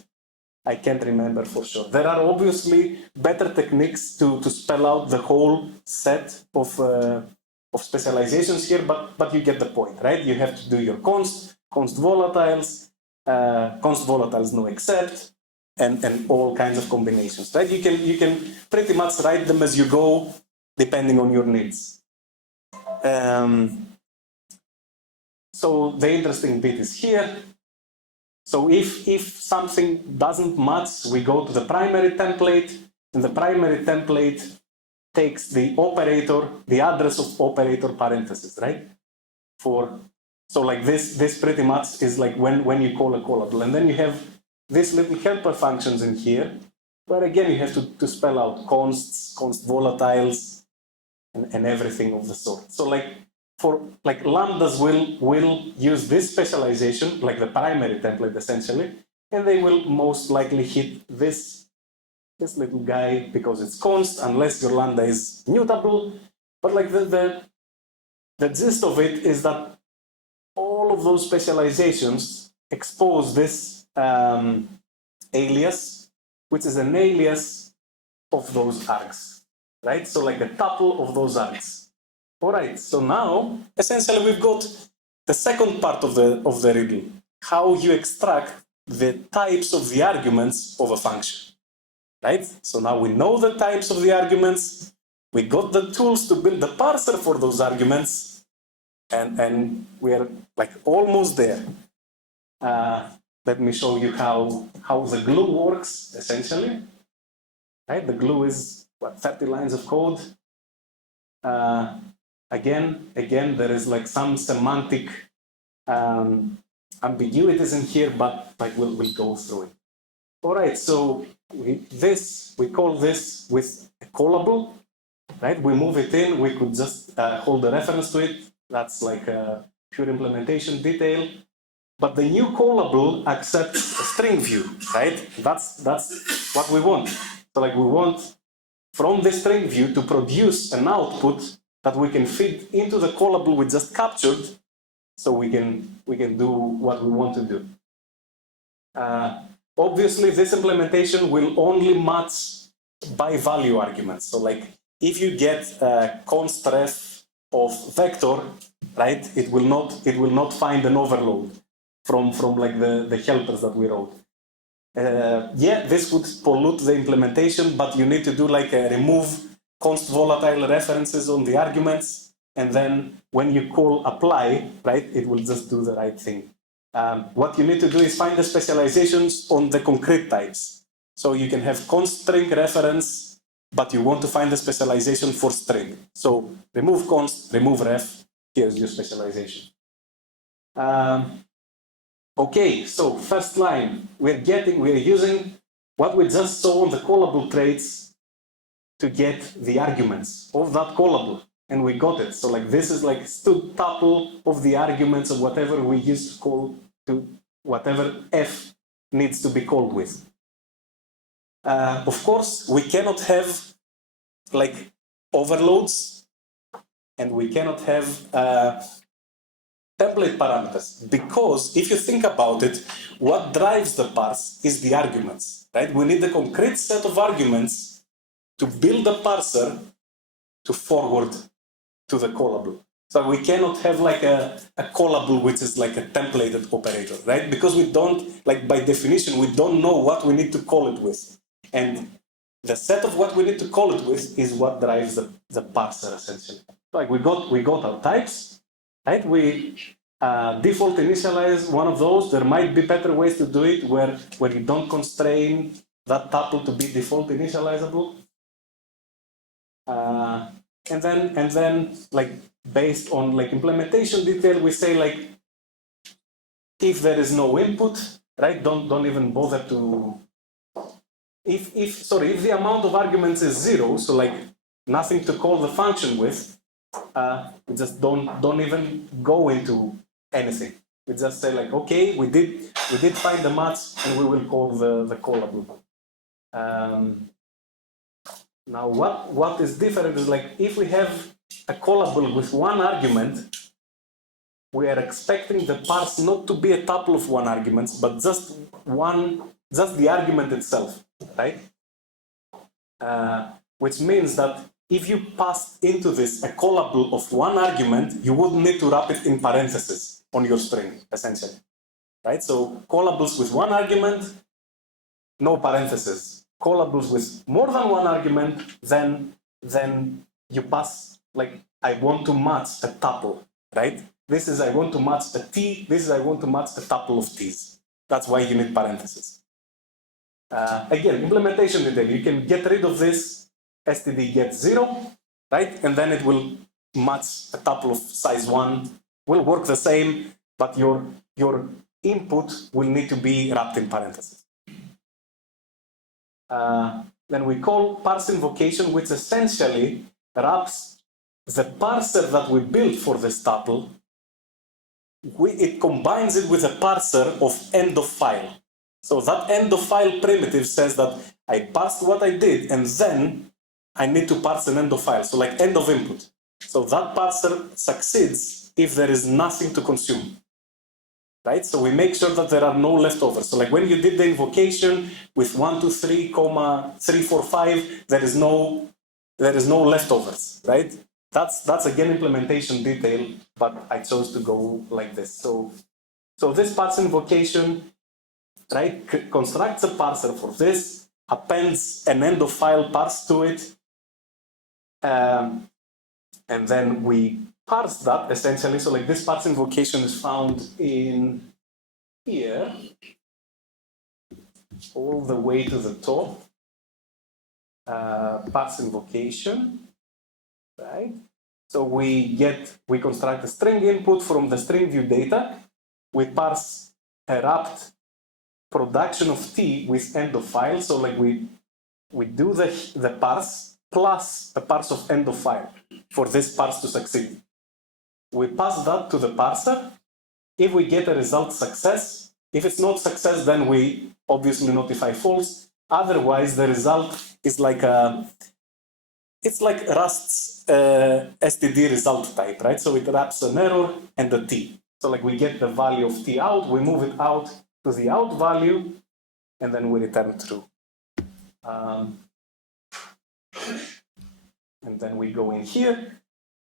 I can't remember for sure. There are obviously better techniques to spell out the whole set of specializations here, but you get the point, right? You have to do your const volatiles, const volatiles no except, and all kinds of combinations, right? You can pretty much write them as you go, depending on your needs. So the interesting bit is here. So if something doesn't match, we go to the primary template, and the primary template takes the operator, the address of operator parentheses, right? So this pretty much is when you call a callable, and then you have these little helper functions in here, where again you have to spell out consts, const volatiles, and everything of the sort. So for lambdas will use this specialization, the primary template essentially, and they will most likely hit this little guy because it's const, unless your lambda is mutable. But the gist of it is that all of those specializations expose this alias, which is an alias of those args, right? So a tuple of those args. All right, so now essentially we've got the second part of the riddle, how you extract the types of the arguments of a function, right? So now we know the types of the arguments, we got the tools to build the parser for those arguments, and we're almost there. Let me show you how the glue works, essentially. Right? The glue is, 30 lines of code. Again, there is like some semantic ambiguities in here, but like we'll go through it. All right, so we call this with a callable, right? We move it in, we could just hold a reference to it. That's like a pure implementation detail. But the new callable accepts a string view, right? That's what we want. So like we want from the string view to produce an output that we can feed into the callable we just captured, so we can do what we want to do. Obviously, this implementation will only match by value arguments. So like if you get a const ref of vector, right, it will not find an overload from like the helpers that we wrote. Yeah, this would pollute the implementation, but you need to do like a remove const volatile references on the arguments, and then when you call apply, right, it will just do the right thing. What you need to do is find the specializations on the concrete types. So you can have const string reference, but you want to find the specialization for string. So remove const, remove ref, here's your specialization. Okay, so first line, we're using what we just saw on the callable traits to get the arguments of that callable, and we got it. So like this is like stud tuple of the arguments of whatever we used to call to whatever f needs to be called with. Of course, we cannot have like overloads, and we cannot have template parameters, because if you think about it, what drives the parse is the arguments, right? We need a concrete set of arguments to build a parser to forward to the callable. So we cannot have like a callable which is like a templated operator, right? Because we don't, like by definition, we don't know what we need to call it with. And the set of what we need to call it with is what drives the parser essentially. Like we got our types, right? We default initialize one of those. There might be better ways to do it where you don't constrain that tuple to be default initializable. And then like based on like implementation detail, we say like if there is no input, right? Don't even bother to. If the amount of arguments is 0, so like nothing to call the function with, we just don't even go into anything. We just say like, okay, we did find the match, and we will call the callable. Now, what is different is like if we have a callable with one argument, we are expecting the parse not to be a tuple of one argument, but just the argument itself, right? Which means that if you passed into this a callable of one argument, you wouldn't need to wrap it in parentheses on your string, essentially, right? So callables with one argument, no parentheses. Callables with more than one argument, then you pass like I want to match a tuple, right? This is I want to match a t. This is I want to match a tuple of t's. That's why you need parentheses. Again, implementation detail. You can get rid of this std get 0, right? And then it will match a tuple of size 1. Will work the same, but your input will need to be wrapped in parentheses. Then we call parse invocation, which essentially wraps the parser that we built for this tuple. It combines it with a parser of end of file. So that end of file primitive says that I parsed what I did, and then I need to parse an end of file. So like end of input. So that parser succeeds if there is nothing to consume. Right? So we make sure that there are no leftovers. So like when you did the invocation with 1, 2, 3, 3, 4, 5, there is no leftovers, right? That's again implementation detail, but I chose to go like this. So this parse invocation, right, constructs a parser for this, appends an end of file parse to it, and then we parse that essentially. So like this parse invocation is found in here, all the way to the top. Parse invocation, right? So we construct a string input from the string view data. We parse a wrapped production of t with end of file. So like we do the parse plus a parse of end of file for this parse to succeed. We pass that to the parser. If we get a result success, if it's not success, then we obviously notify false. Otherwise, the result is like it's like Rust's std result type, right? So it wraps an error and a t. So like we get the value of t out, we move it out to the out value, and then we return true. And then we go in here.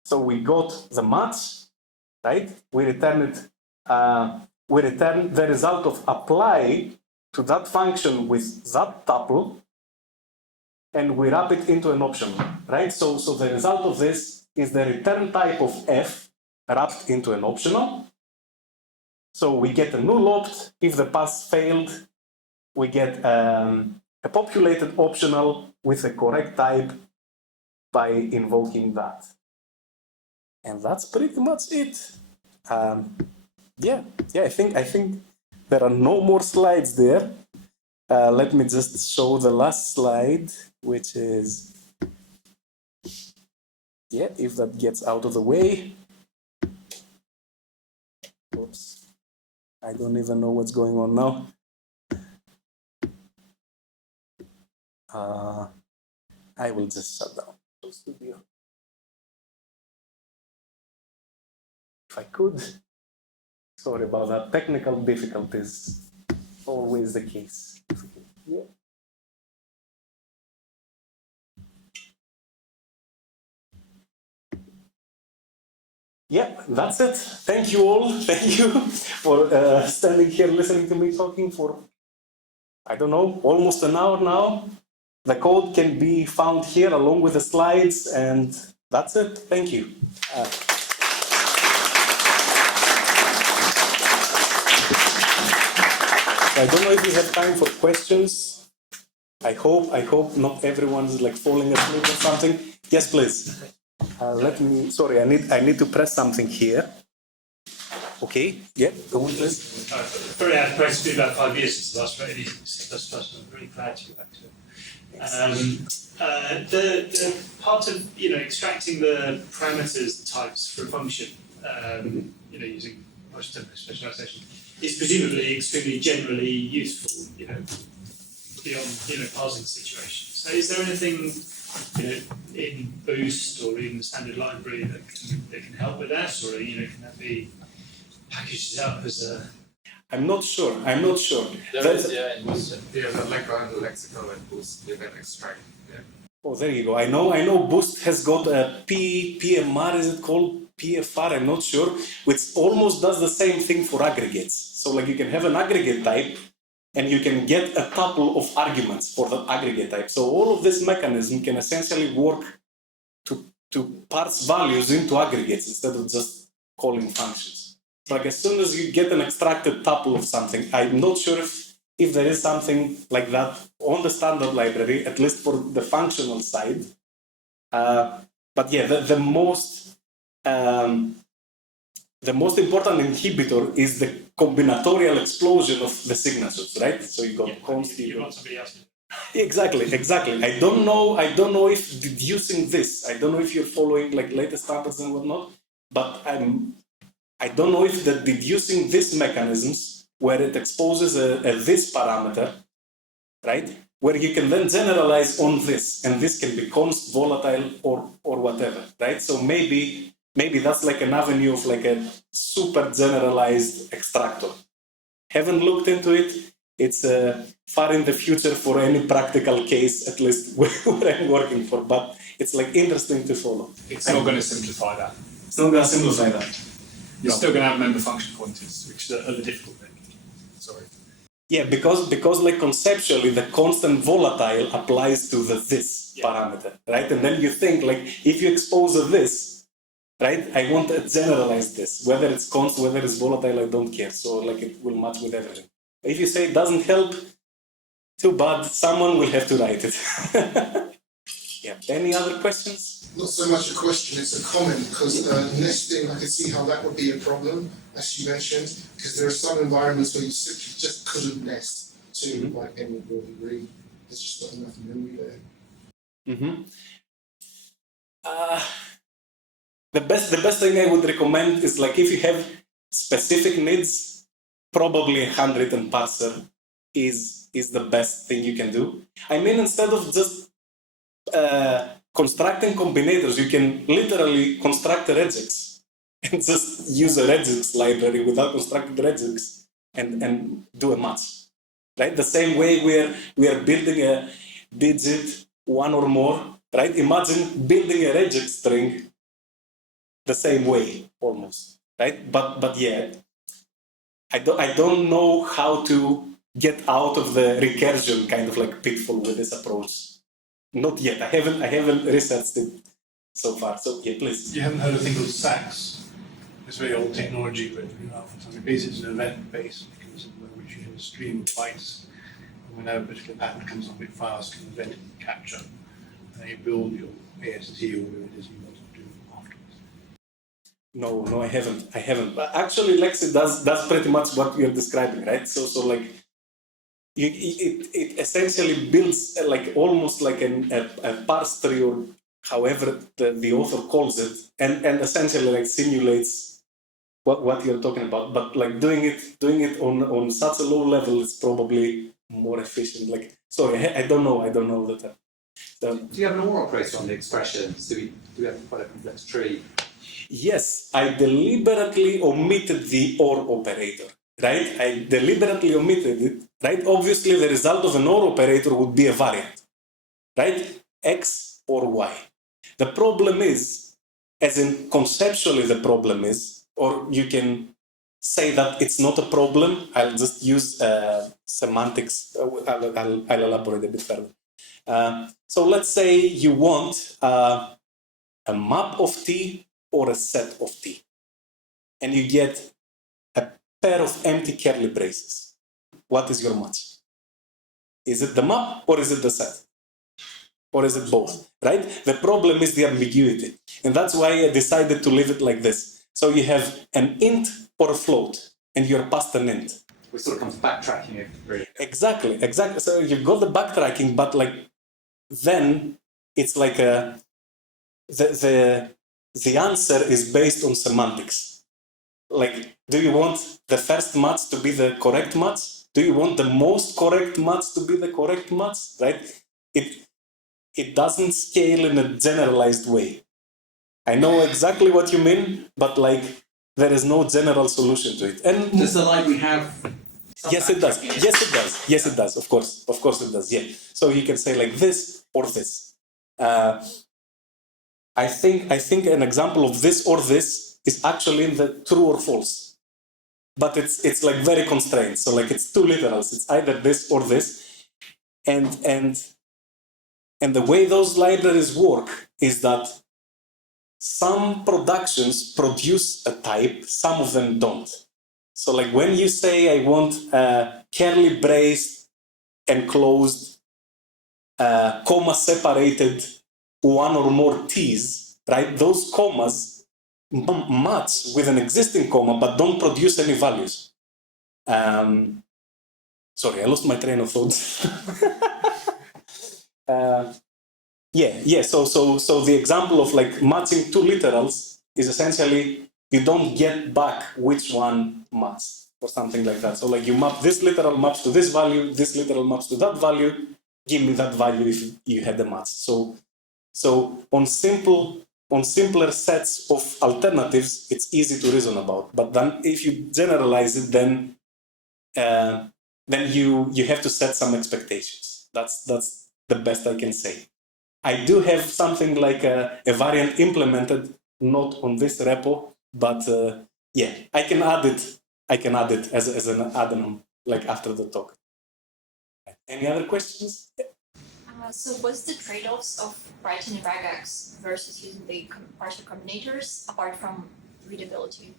So we got the match, right? We return it. We return the result of apply to that function with that tuple, and we wrap it into an option, right? So the result of this is the return type of f wrapped into an optional. So we get a null opt. If the pass failed, we get a populated optional with the correct type by invoking that. And that's pretty much it. Yeah, I think there are no more slides there. Let me just show the last slide, which is, yeah, if that gets out of the way. Oops, I don't even know what's going on now. I will just shut down Studio. If I could. Sorry about that. Technical difficulties, always the case. Yeah. Yeah, that's it. Thank you all. Thank you for standing here listening to me talking for, I don't know, almost an hour now. The code can be found here along with the slides, and that's it. Thank you. I don't know if we have time for questions. I hope not everyone's like falling asleep or something. Yes, please. Let me. Sorry, I need to press something here. Okay. Yeah. Go on, please. Very out of practice. It's been about 5 years since the last really I'm very glad to get back to it. The part of extracting the parameters, the types for a function, using specialization, is presumably extremely generally useful, beyond parsing situations. So, is there anything in Boost or in the standard library that can help with that, or can that be packaged up as a? I'm not sure. There is, in Boost. Yeah, like on the lexicon and Boost, you can extract. Yeah. Oh, there you go. I know Boost has got a PMR, is it called? PFR, I'm not sure, which almost does the same thing for aggregates. So like you can have an aggregate type and you can get a tuple of arguments for the aggregate type. So all of this mechanism can essentially work to parse values into aggregates instead of just calling functions. So like as soon as you get an extracted tuple of something, I'm not sure if there is something like that on the standard library, at least for the functional side. But yeah, the most important inhibitor is the combinatorial explosion of the signatures, right? So you got const. You want somebody else. Exactly. I don't know if deducing this. I don't know if you're following like latest standards and whatnot. But I don't know if the deducing this mechanisms where it exposes a this parameter, right? Where you can then generalize on this, and this can be const, volatile, or whatever, right? So maybe that's like an avenue of like a super generalized extractor. Haven't looked into it. It's far in the future for any practical case, at least where I'm working for, but it's like interesting to follow. It's not going to simplify that. It's not going to simplify that. You're still going to have member function pointers, which are the difficult thing. Sorry. Yeah, because like conceptually, the constant volatile applies to the this parameter, right? And then you think like, if you expose a this, right? I want to generalize this, whether it's const, whether it's volatile, I don't care. So like it will match with everything. If you say it doesn't help, too bad, someone will have to write it. Yeah. Any other questions? Not so much a question, it's a comment, because nesting, I can see how that would be a problem, as you mentioned, because there are some environments where you simply just couldn't nest to like any real degree. There's just not enough memory there. Mm-hmm. The best thing I would recommend is like if you have specific needs, probably a handwritten parser is the best thing you can do. I mean, instead of just constructing combinators, you can literally construct a regex and just use a regex library without constructing regex and do a match. Right? The same way we are building a digit, one or more, right? Imagine building a regex string the same way almost, right? But yeah, I don't know how to get out of the recursion kind of like pitfall with this approach. Not yet. I haven't researched it so far. So yeah, please. You haven't heard of a thing called SACS? It's very old technology, but basically it's an event-based mechanism which you can stream bytes. And whenever a particular pattern comes up, it files an event and capture, and you build your AST or whatever it is you want to do afterwards. No, I haven't. But actually, Lexi does pretty much what you're describing, right? So like, it essentially builds like almost like a parse tree or however the author calls it, and essentially like simulates what you're talking about. But like doing it on such a low level is probably more efficient. Like, sorry, I don't know that. Do you have an OR operator on the expressions? Do we have quite a complex tree? Yes, I deliberately omitted the OR operator, right? I deliberately omitted it, right? Obviously, the result of an OR operator would be a variant, right? X or Y. The problem is, as in conceptually the problem is, or you can say that it's not a problem. I'll just use semantics. I'll elaborate a bit further. So let's say you want a map of T or a set of T, and you get a pair of empty curly braces. What is your match? Is it the map or is it the set? Or is it both, right? The problem is the ambiguity. And that's why I decided to leave it like this. So you have an int or a float, and you're past an int. Which sort of comes backtracking it, really. Exactly. So you've got the backtracking, but like then it's like the answer is based on semantics. Like, do you want the first match to be the correct match? Do you want the most correct match to be the correct match? Right? It doesn't scale in a generalized way. I know exactly what you mean, but like there is no general solution to it. And does the library have? Yes, it does. Yes, it does. Yes, it does. Of course it does. Yeah. So you can say like this or this. I think an example of this or this is actually in the true or false, but it's like very constrained. So like it's two literals. It's either this or this, and the way those libraries work is that some productions produce a type, some of them don't. So like when you say I want a curly braced, enclosed, comma separated one or more T's, right? Those commas match with an existing comma but don't produce any values. Sorry, I lost my train of thought. So the example of like matching two literals is essentially you don't get back which one matched or something like that. So like you map this literal maps to this value, this literal maps to that value, give me that value if you had the match. So on simpler sets of alternatives, it's easy to reason about. But then if you generalize it, then you have to set some expectations. That's the best I can say. I do have something like a variant implemented, not on this repo, but I can add it as an add-on like after the talk. Any other questions? So what's the trade-offs of writing in regex versus using the parser combinators apart from readability?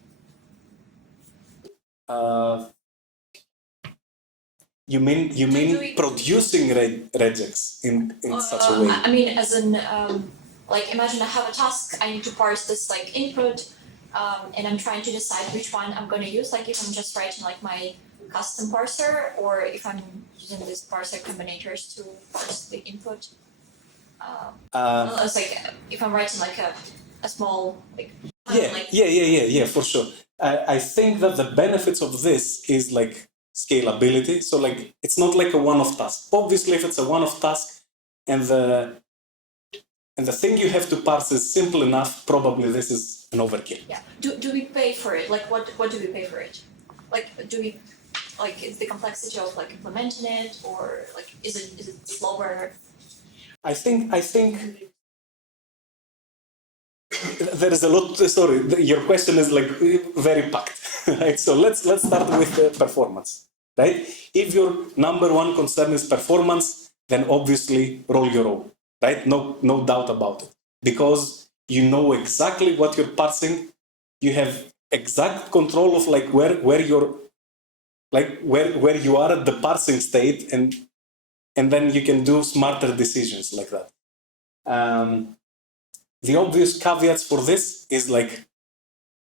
You mean Do we- producing regex in such a way? I mean, as in, like, imagine I have a task, I need to parse this like input, and I'm trying to decide which one I'm going to use. Like, if I'm just writing like my custom parser, or if I'm using these parser combinators to parse the input. Well, it's like if I'm writing like a small like. Yeah, for sure. I think that the benefits of this is like scalability. So like it's not like a one-off task. Obviously, if it's a one-off task and the thing you have to parse is simple enough, probably this is an overkill. Yeah. Do we pay for it? Like what do we pay for it? Like do we like is the complexity of like implementing it, or like is it slower? I think there is a lot. Sorry, your question is like very packed, right? So let's start with performance, right? If your number one concern is performance, then obviously roll your own, right? No doubt about it, because you know exactly what you're parsing. You have exact control of like where you're like where you are at the parsing state, and then you can do smarter decisions like that. The obvious caveats for this is like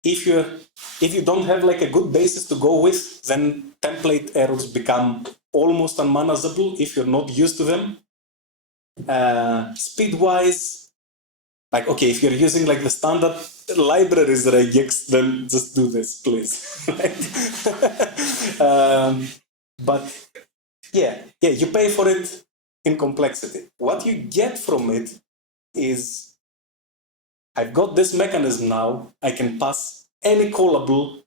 if you don't have like a good basis to go with, then template errors become almost unmanageable if you're not used to them. Speed wise, like okay, if you're using like the standard libraries regex, then just do this, please. But yeah, you pay for it in complexity. What you get from it is I've got this mechanism now. I can pass any callable,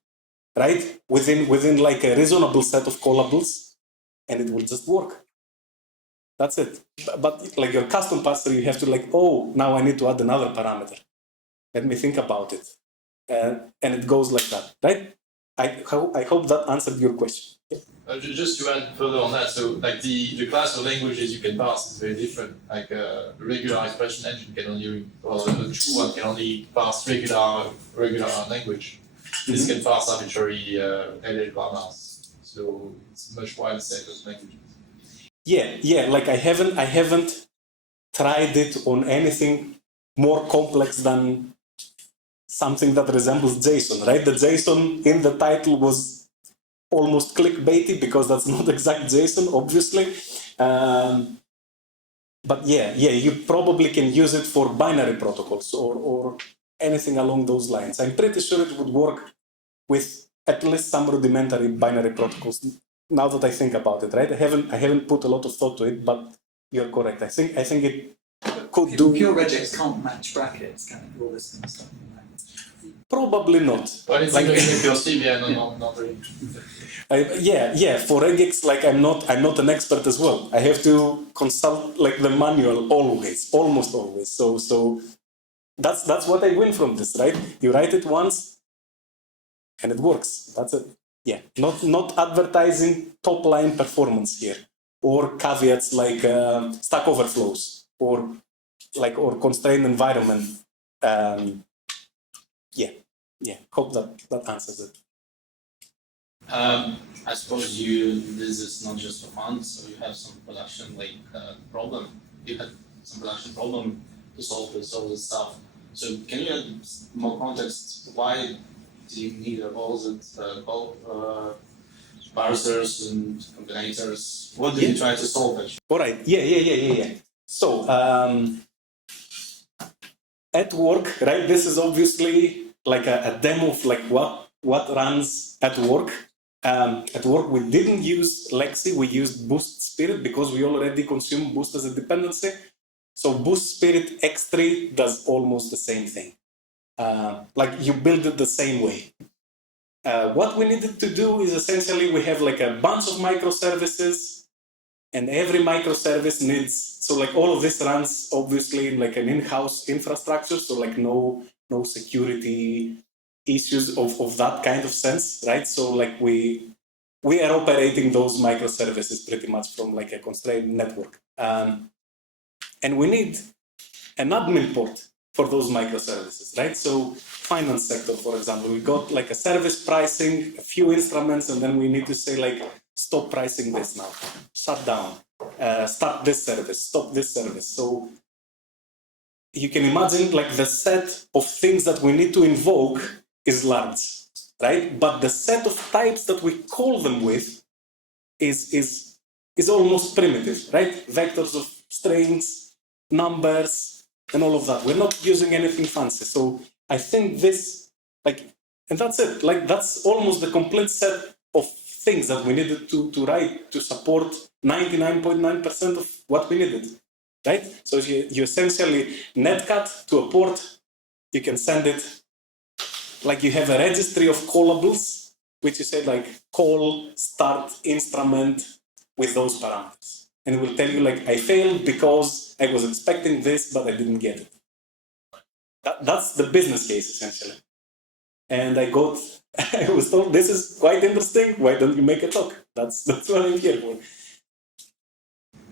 right, within like a reasonable set of callables, and it will just work. That's it. But like your custom parser, you have to like, oh, now I need to add another parameter. Let me think about it, and it goes like that, right? I hope that answered your question. Just to add further on that, so like the class of languages you can parse is very different. Like a regular expression engine can only, or a true one can only parse regular language. This can parse arbitrary LL grammars. So it's a much wider set of languages. Yeah. Like I haven't tried it on anything more complex than something that resembles JSON, right? The JSON in the title was almost clickbaity because that's not exact JSON, obviously. But yeah, you probably can use it for binary protocols or anything along those lines. I'm pretty sure it would work with at least some rudimentary binary protocols. Now that I think about it, right? I haven't put a lot of thought to it, but you're correct. I think it could do. Pure regex can't match brackets, can it? All this kind of stuff. Probably not. Well, it's like recursive, yeah, not really. Yeah. For regex, like I'm not an expert as well. I have to consult like the manual almost always. So that's what I win from this, right? You write it once, and it works. That's it. Yeah, not advertising top line performance here, or caveats like Stack Overflows or constrained environment. Yeah. Hope that answers it. I suppose this is not just for fun, so you have some production problem. You had some production problem to solve with all this stuff. So can you add more context? Why do you need all the parsers and combinators? What did you try to solve actually? All right. Yeah. So at work, right? This is obviously like a demo of like what runs at work. At work, we didn't use Lexi, we used Boost Spirit because we already consume Boost as a dependency. So Boost Spirit X3 does almost the same thing. Like you build it the same way. What we needed to do is essentially we have like a bunch of microservices, and every microservice needs, so like all of this runs obviously in like an in-house infrastructure, so like no security issues of that kind of sense, right? So like we are operating those microservices pretty much from like a constrained network. And we need an admin port for those microservices, right? So finance sector, for example, we got like a service pricing, a few instruments, and then we need to say like, stop pricing this now, shut down, start this service, stop this service. So you can imagine like the set of things that we need to invoke is large, right? But the set of types that we call them with is almost primitive, right? Vectors of strings, numbers, and all of that. We're not using anything fancy. So I think this, like, and that's it. Like, that's almost the complete set of things that we needed to write to support 99.9% of what we needed, right? So you essentially netcat to a port, you can send it, like you have a registry of callables, which you say like call, start, instrument with those parameters. And it will tell you like, I failed because I was expecting this, but I didn't get it. That's the business case, essentially. And I was told, this is quite interesting, why don't you make a talk? That's what I'm here for.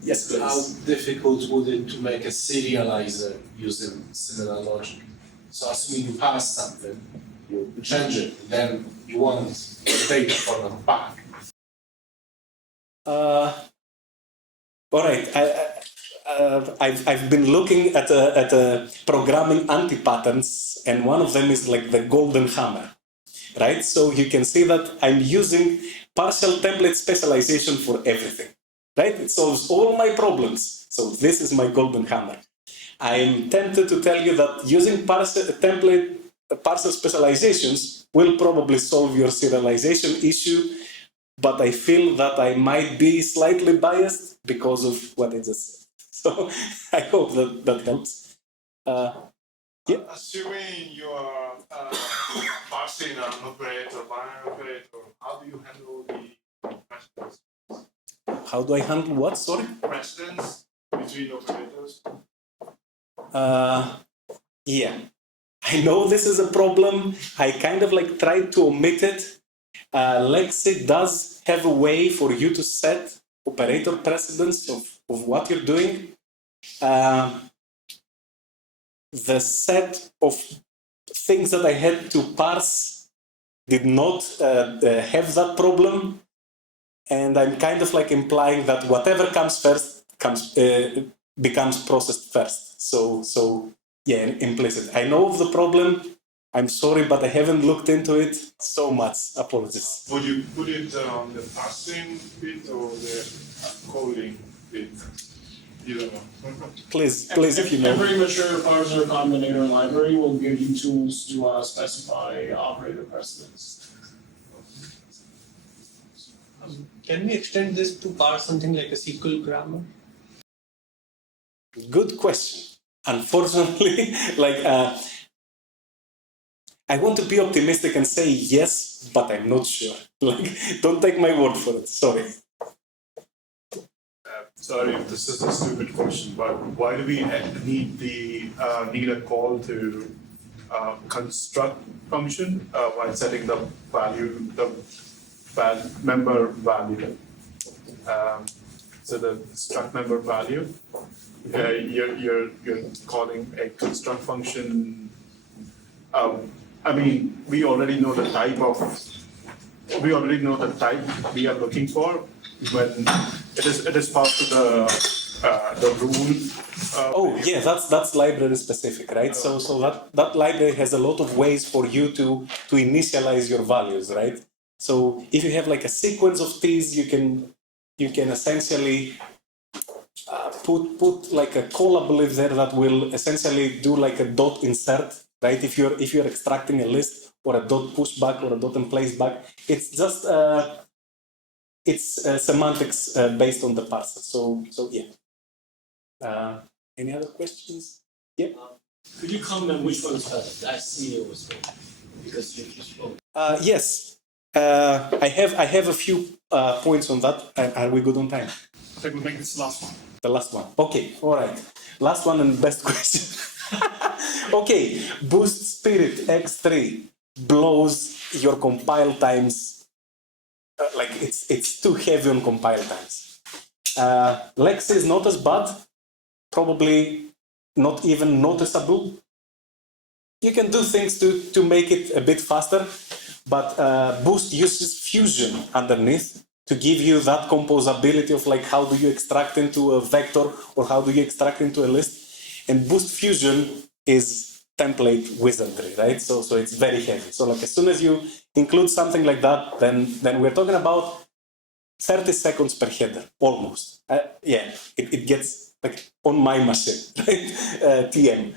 Yes, please. How difficult would it to make a serializer using similar logic? So assuming you pass something, you change it, then you want the data for them back. All right, I've been looking at a programming anti-patterns, and one of them is like the golden hammer, right? So you can see that I'm using partial template specialization for everything, right? It solves all my problems. So this is my golden hammer. I'm tempted to tell you that using parser specializations will probably solve your serialization issue, but I feel that I might be slightly biased because of what I just said. So I hope that helps. Yeah. Assuming you are parsing an operator, binary operator, how do you handle the precedence? How do I handle what? Sorry? Precedence between operators? Yeah. I know this is a problem. I kind of like tried to omit it. Lexi does have a way for you to set operator precedence of what you're doing. The set of things that I had to parse did not have that problem. And I'm kind of like implying that whatever comes first becomes processed first. So yeah, implicit. I know of the problem. I'm sorry, but I haven't looked into it so much. Apologies. Would you put it on the parsing bit or the coding bit? You don't know. Please, if you know. Every mature parser combinator library will give you tools to specify operator precedence. Can we extend this to parse something like a SQL grammar? Good question. Unfortunately, like I want to be optimistic and say yes, but I'm not sure. Like, don't take my word for it. Sorry. Sorry if this is a stupid question, but why do we need a call to construct function while setting the value, the member value? So the struct member value, you're calling a construct function. I mean, we already know the type we are looking for when it is passed to the rule. Oh yeah, that's library specific, right? So that library has a lot of ways for you to initialize your values, right? So if you have like a sequence of these, you can essentially put like a callable there that will essentially do like a dot insert, right? If you're extracting a list or a dot pushback or a dot in place back, it's just semantics based on the parser. So yeah. Any other questions? Yeah. Could you comment which one's better? I see it was better because you spoke. Yes. I have a few points on that. Are we good on time? I think we'll make this the last one. The last one. Okay. All right. Last one and best question. Okay. Boost Spirit X3 blows your compile times. Like it's too heavy on compile times. Lex is not as bad. Probably not even noticeable. You can do things to make it a bit faster, but Boost uses Fusion underneath, to give you that composability of like how do you extract into a vector or how do you extract into a list. And Boost Fusion is template wizardry, right? So it's very heavy. So like as soon as you include something like that, then we're talking about 30 seconds per header, almost. Yeah, it gets like on my machine, right? TM.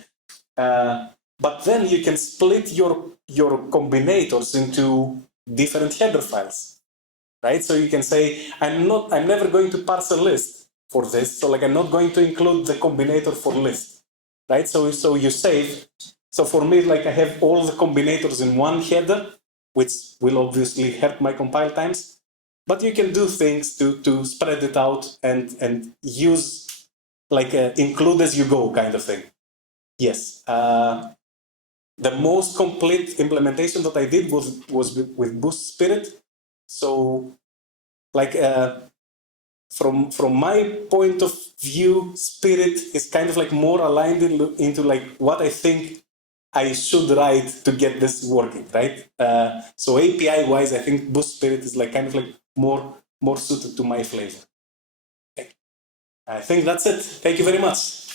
But then you can split your combinators into different header files, right? So you can say, I'm never going to parse a list for this. So like I'm not going to include the combinator for list, right? So you save. So for me, like I have all the combinators in one header, which will obviously hurt my compile times. But you can do things to spread it out and use like a include as you go kind of thing. Yes. The most complete implementation that I did was with Boost Spirit. So like from my point of view, Spirit is kind of like more aligned into like what I think I should write to get this working, right? So API wise, I think Boost Spirit is like kind of like more suited to my flavor. Okay. I think that's it. Thank you very much.